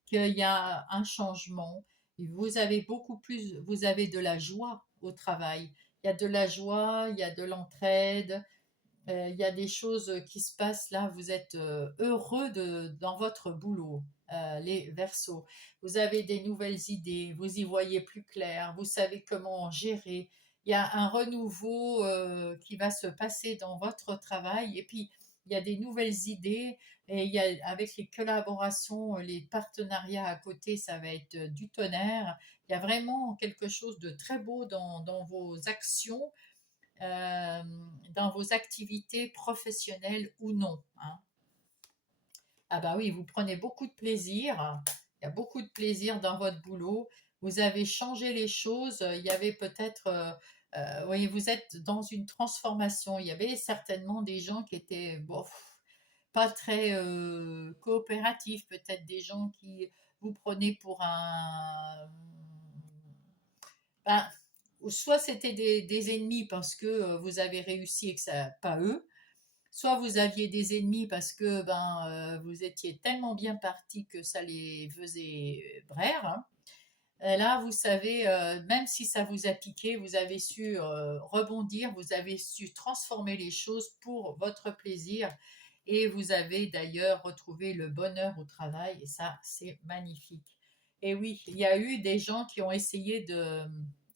qu'il y a un changement. Vous avez beaucoup plus, vous avez de la joie au travail. Il y a de la joie, il y a de l'entraide, il y a des choses qui se passent là. Vous êtes heureux dans votre boulot, les Verseaux. Vous avez des nouvelles idées, vous y voyez plus clair, vous savez comment gérer. il y a un renouveau qui va se passer dans votre travail et puis il y a des nouvelles idées et il y a, avec les collaborations, les partenariats à côté, ça va être du tonnerre. Il y a vraiment quelque chose de très beau dans vos actions, euh, dans vos activités professionnelles ou non, hein. Ah bah oui, vous prenez beaucoup de plaisir. Il y a beaucoup de plaisir dans votre boulot. Vous avez changé les choses. Il y avait peut-être, oui, vous êtes dans une transformation. Il y avait certainement des gens qui étaient bof, pas très coopératifs, peut-être des gens qui vous prenaient pour un, ben, soit c'était des ennemis parce que vous avez réussi et que ça, pas eux, soit vous aviez des ennemis parce que vous étiez tellement bien parti que ça les faisait braire, hein. Là, vous savez, même si ça vous a piqué, vous avez su rebondir, vous avez su transformer les choses pour votre plaisir et vous avez d'ailleurs retrouvé le bonheur au travail et ça, c'est magnifique. Et oui, il y a eu des gens qui ont essayé de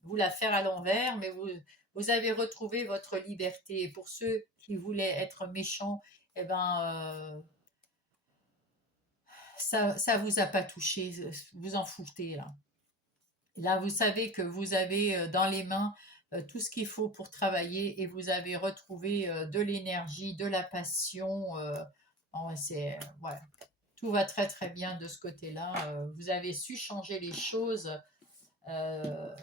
vous la faire à l'envers, mais vous avez retrouvé votre liberté. Et pour ceux qui voulaient être méchants, eh ben, ça vous a pas touché, vous en foutez là. Là, vous savez que vous avez dans les mains tout ce qu'il faut pour travailler et vous avez retrouvé de l'énergie, de la passion. Ouais, tout va très très bien de ce côté-là. Vous avez su changer les choses euh,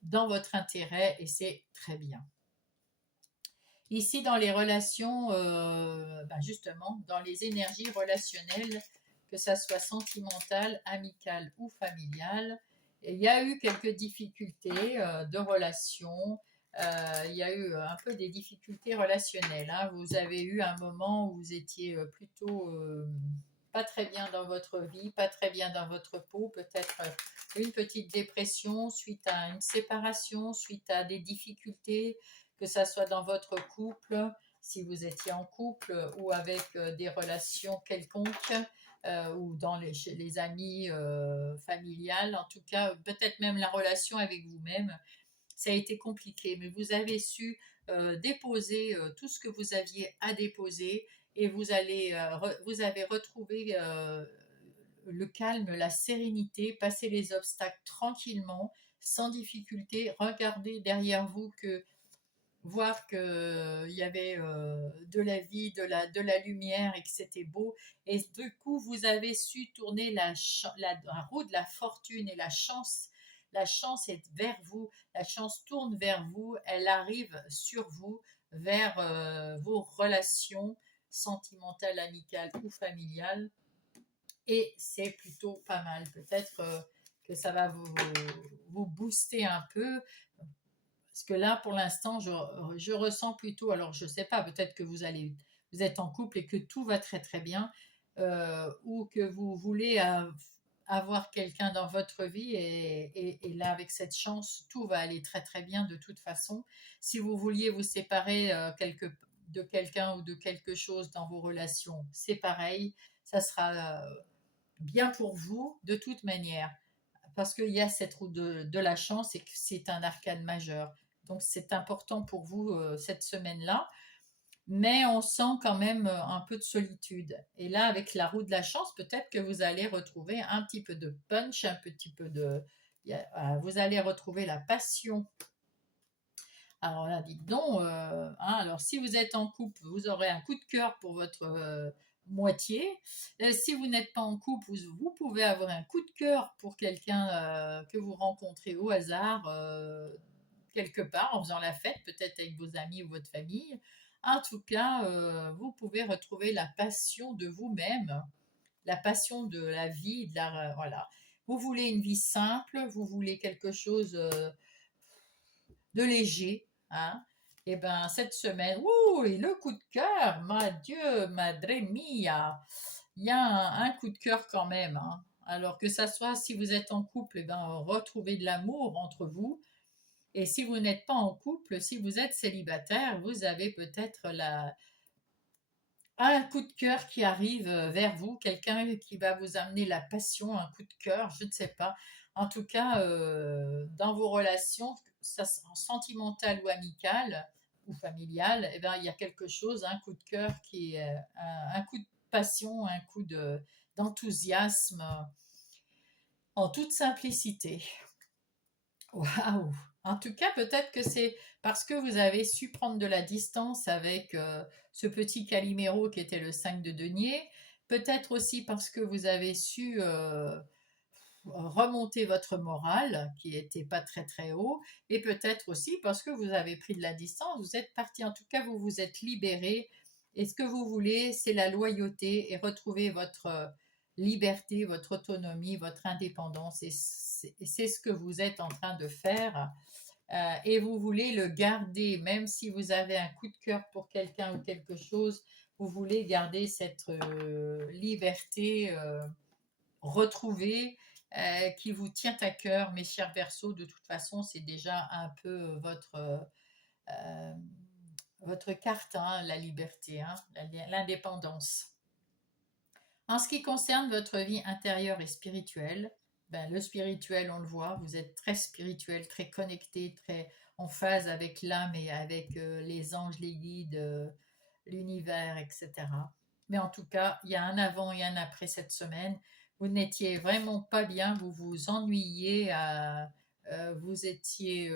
dans votre intérêt et c'est très bien. Ici, dans les relations, justement, dans les énergies relationnelles, que ça soit sentimentale, amicale ou familiale, il y a eu quelques difficultés de relations. Il y a eu un peu des difficultés relationnelles, hein. Vous avez eu un moment où vous étiez plutôt pas très bien dans votre vie, pas très bien dans votre peau, peut-être une petite dépression suite à une séparation, suite à des difficultés, que ça soit dans votre couple, si vous étiez en couple, ou avec des relations quelconques, ou dans chez les amis familiales, en tout cas, peut-être même la relation avec vous-même. Ça a été compliqué, mais vous avez su déposer tout ce que vous aviez à déposer et vous avez retrouvé le calme, la sérénité, passer les obstacles tranquillement, sans difficulté, regardez derrière vous que voir qu'il y avait de la vie, de la lumière et que c'était beau. Et du coup, vous avez su tourner la roue de la fortune et la chance. La chance est vers vous, la chance tourne vers vous, elle arrive sur vous, vers vos relations sentimentales, amicales ou familiales. Et c'est plutôt pas mal. Peut-être que ça va vous booster un peu. Parce que là, pour l'instant, je ressens plutôt, alors je ne sais pas, peut-être que vous êtes en couple et que tout va très très bien, ou que vous voulez avoir quelqu'un dans votre vie et là, avec cette chance, tout va aller très très bien de toute façon. Si vous vouliez vous séparer de quelqu'un ou de quelque chose dans vos relations, c'est pareil, ça sera bien pour vous de toute manière parce qu'il y a cette roue de la chance et que c'est un arcane majeur. Donc c'est important pour vous cette semaine-là. Mais on sent quand même un peu de solitude. Et là, avec la roue de la chance, peut-être que vous allez retrouver un petit peu de punch, un petit peu de... Vous allez retrouver la passion. Alors là, dites donc, hein, alors si vous êtes en couple, vous aurez un coup de cœur pour votre moitié. Si vous n'êtes pas en couple, vous pouvez avoir un coup de cœur pour quelqu'un que vous rencontrez au hasard, quelque part, en faisant la fête, peut-être avec vos amis ou votre famille. En tout cas, vous pouvez retrouver la passion de vous-même, la passion de la vie, voilà. Vous voulez une vie simple, vous voulez quelque chose de léger, hein. Et ben cette semaine, ouh, et le coup de cœur, mon Dieu, madre mia, il y a un coup de cœur quand même, hein. Alors que ça soit si vous êtes en couple, et ben retrouvez de l'amour entre vous. Et si vous n'êtes pas en couple, si vous êtes célibataire, vous avez peut-être un coup de cœur qui arrive vers vous, quelqu'un qui va vous amener la passion, un coup de cœur, je ne sais pas. En tout cas, dans vos relations, ça, sentimentales ou amicales ou familiales, eh ben, il y a quelque chose, un coup de cœur qui est un coup de passion, un coup d'enthousiasme en toute simplicité. Waouh! En tout cas, peut-être que c'est parce que vous avez su prendre de la distance avec ce petit Calimero qui était le 5 de denier. Peut-être aussi parce que vous avez su remonter votre morale, qui n'était pas très très haut. Et peut-être aussi parce que vous avez pris de la distance. Vous êtes parti, en tout cas, vous vous êtes libéré. Et ce que vous voulez, c'est la loyauté et retrouver votre liberté, votre autonomie, votre indépendance. Et c'est ce que vous êtes en train de faire. Et vous voulez le garder, même si vous avez un coup de cœur pour quelqu'un ou quelque chose, vous voulez garder cette liberté retrouvée qui vous tient à cœur, mes chers Verseaux. De toute façon, c'est déjà un peu euh, votre carte, hein, la liberté, hein, l'indépendance. En ce qui concerne votre vie intérieure et spirituelle, ben, le spirituel, on le voit, vous êtes très spirituel, très connecté, très en phase avec l'âme et avec les anges, les guides, l'univers, etc. Mais en tout cas, il y a un avant et un après cette semaine. Vous n'étiez vraiment pas bien, vous vous ennuyiez, vous étiez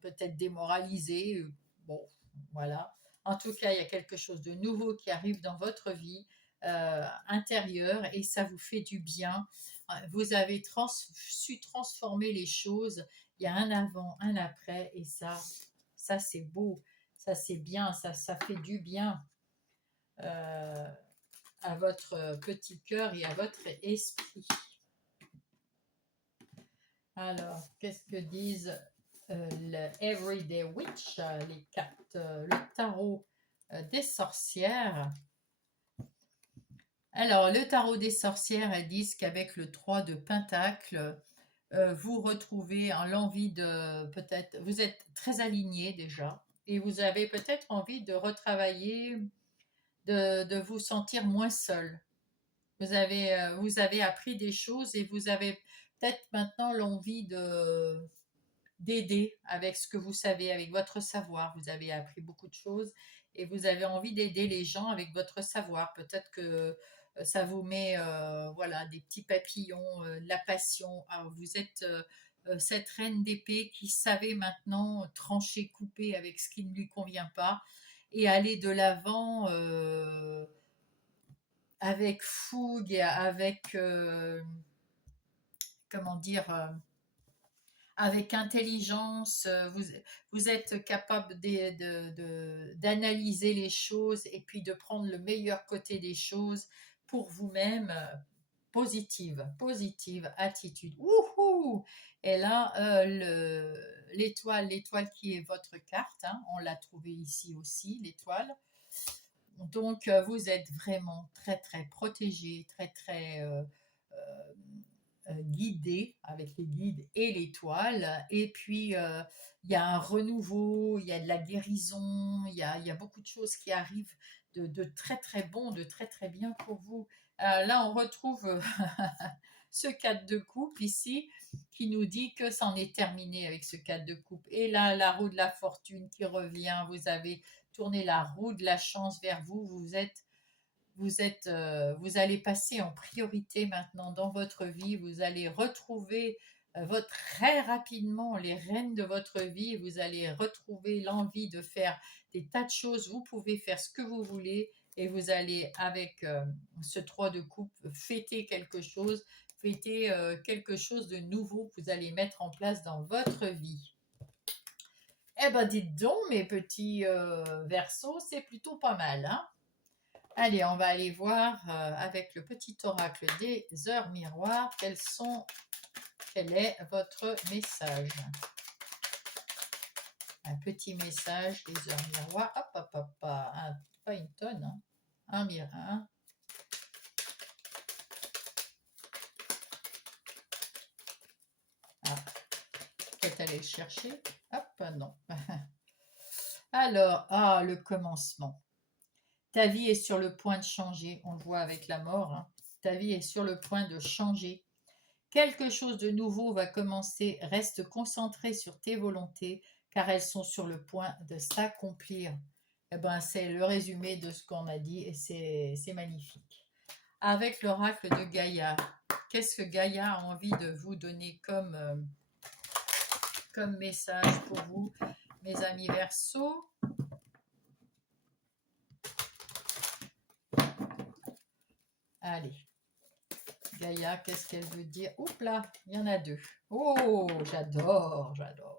peut-être démoralisé. Bon, voilà. En tout cas, il y a quelque chose de nouveau qui arrive dans votre vie intérieure et ça vous fait du bien. Vous avez su transformer les choses. Il y a un avant, un après et ça c'est beau, ça c'est bien, ça fait du bien euh, à votre petit cœur et à votre esprit. Alors, qu'est-ce que disent le Everyday Witch, les cartes, le tarot des sorcières? Alors, le tarot des sorcières, elles disent qu'avec le 3 de Pentacle, vous retrouvez l'envie de peut-être, vous êtes très aligné déjà, et vous avez peut-être envie de retravailler, de vous sentir moins seul. Vous avez appris des choses et vous avez peut-être maintenant l'envie d'aider avec ce que vous savez, avec votre savoir. Vous avez appris beaucoup de choses et vous avez envie d'aider les gens avec votre savoir. Peut-être que ça vous met voilà, des petits papillons, de la passion. Alors, vous êtes cette reine d'épée qui savait maintenant trancher, couper avec ce qui ne lui convient pas et aller de l'avant avec fougue et avec, comment dire, avec intelligence, vous êtes capable d'analyser les choses et puis de prendre le meilleur côté des choses pour vous-même. Positive attitude. Wouhou! Et là, l'étoile qui est votre carte, hein, on l'a trouvée ici aussi, l'étoile. Donc, vous êtes vraiment très, très protégé, très, très guidé avec les guides et l'étoile. Et puis, il y a un renouveau, il y a de la guérison, il y a beaucoup de choses qui arrivent de très, très bon, de très, très bien pour vous. Là, on retrouve ce 4 de coupe ici qui nous dit que c'en est terminé avec ce 4 de coupe. Et là, la roue de la fortune qui revient, vous avez tourné la roue de la chance vers vous, vous allez passer en priorité maintenant dans votre vie, vous allez retrouver très rapidement les rênes de votre vie, vous allez retrouver l'envie de faire des tas de choses, vous pouvez faire ce que vous voulez et vous allez avec ce 3 de coupe fêter quelque chose de nouveau que vous allez mettre en place dans votre vie. Eh ben dites donc mes petits Verseaux, c'est plutôt pas mal, hein? Allez, on va aller voir avec le petit oracle des heures miroirs quel est votre message. Un petit message des heures miroirs. Hop, hop, hop, pas une tonne, hein. Un miroir. Ah, peut-être aller le chercher. Hop, non. Alors, le commencement. Ta vie est sur le point de changer. On le voit avec la mort, hein. Ta vie est sur le point de changer. Quelque chose de nouveau va commencer. Reste concentré sur tes volontés, car elles sont sur le point de s'accomplir. Eh ben, c'est le résumé de ce qu'on a dit et c'est magnifique. Avec l'oracle de Gaïa, qu'est-ce que Gaïa a envie de vous donner comme message pour vous, mes amis Verseaux? Allez, Gaïa, qu'est-ce qu'elle veut dire? Oups là, il y en a deux. Oh, j'adore, j'adore.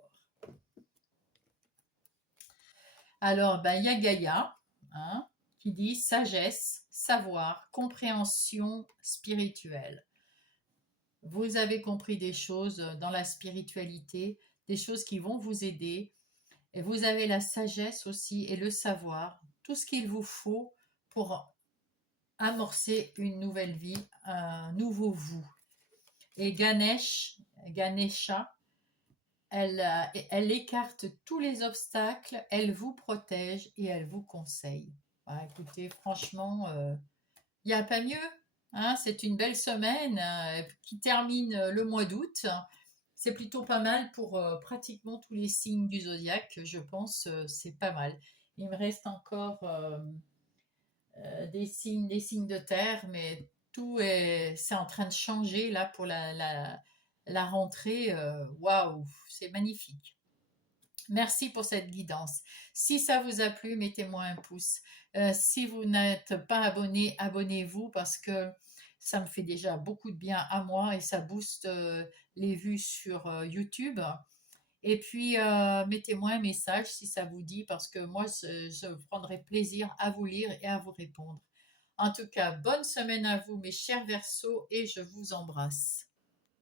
Alors, ben, il y a Gaïa, hein, qui dit sagesse, savoir, compréhension spirituelle. Vous avez compris des choses dans la spiritualité, des choses qui vont vous aider. Et vous avez la sagesse aussi et le savoir, tout ce qu'il vous faut pour amorcer une nouvelle vie, un nouveau vous. Et Ganesha, elle écarte tous les obstacles, elle vous protège et elle vous conseille. Ah, écoutez, franchement, il n'y a pas mieux. Hein, c'est une belle semaine qui termine le mois d'août. C'est plutôt pas mal pour pratiquement tous les signes du zodiaque, je pense, c'est pas mal. Il me reste encore des signes de terre, mais c'est en train de changer là pour la rentrée. Waouh, c'est magnifique. Merci pour cette guidance. Si ça vous a plu, mettez-moi un pouce. Si vous n'êtes pas abonné, abonnez-vous parce que ça me fait déjà beaucoup de bien à moi et ça booste les vues sur YouTube. Et puis, mettez-moi un message si ça vous dit parce que moi, je prendrai plaisir à vous lire et à vous répondre. En tout cas, bonne semaine à vous, mes chers Verseaux, et je vous embrasse.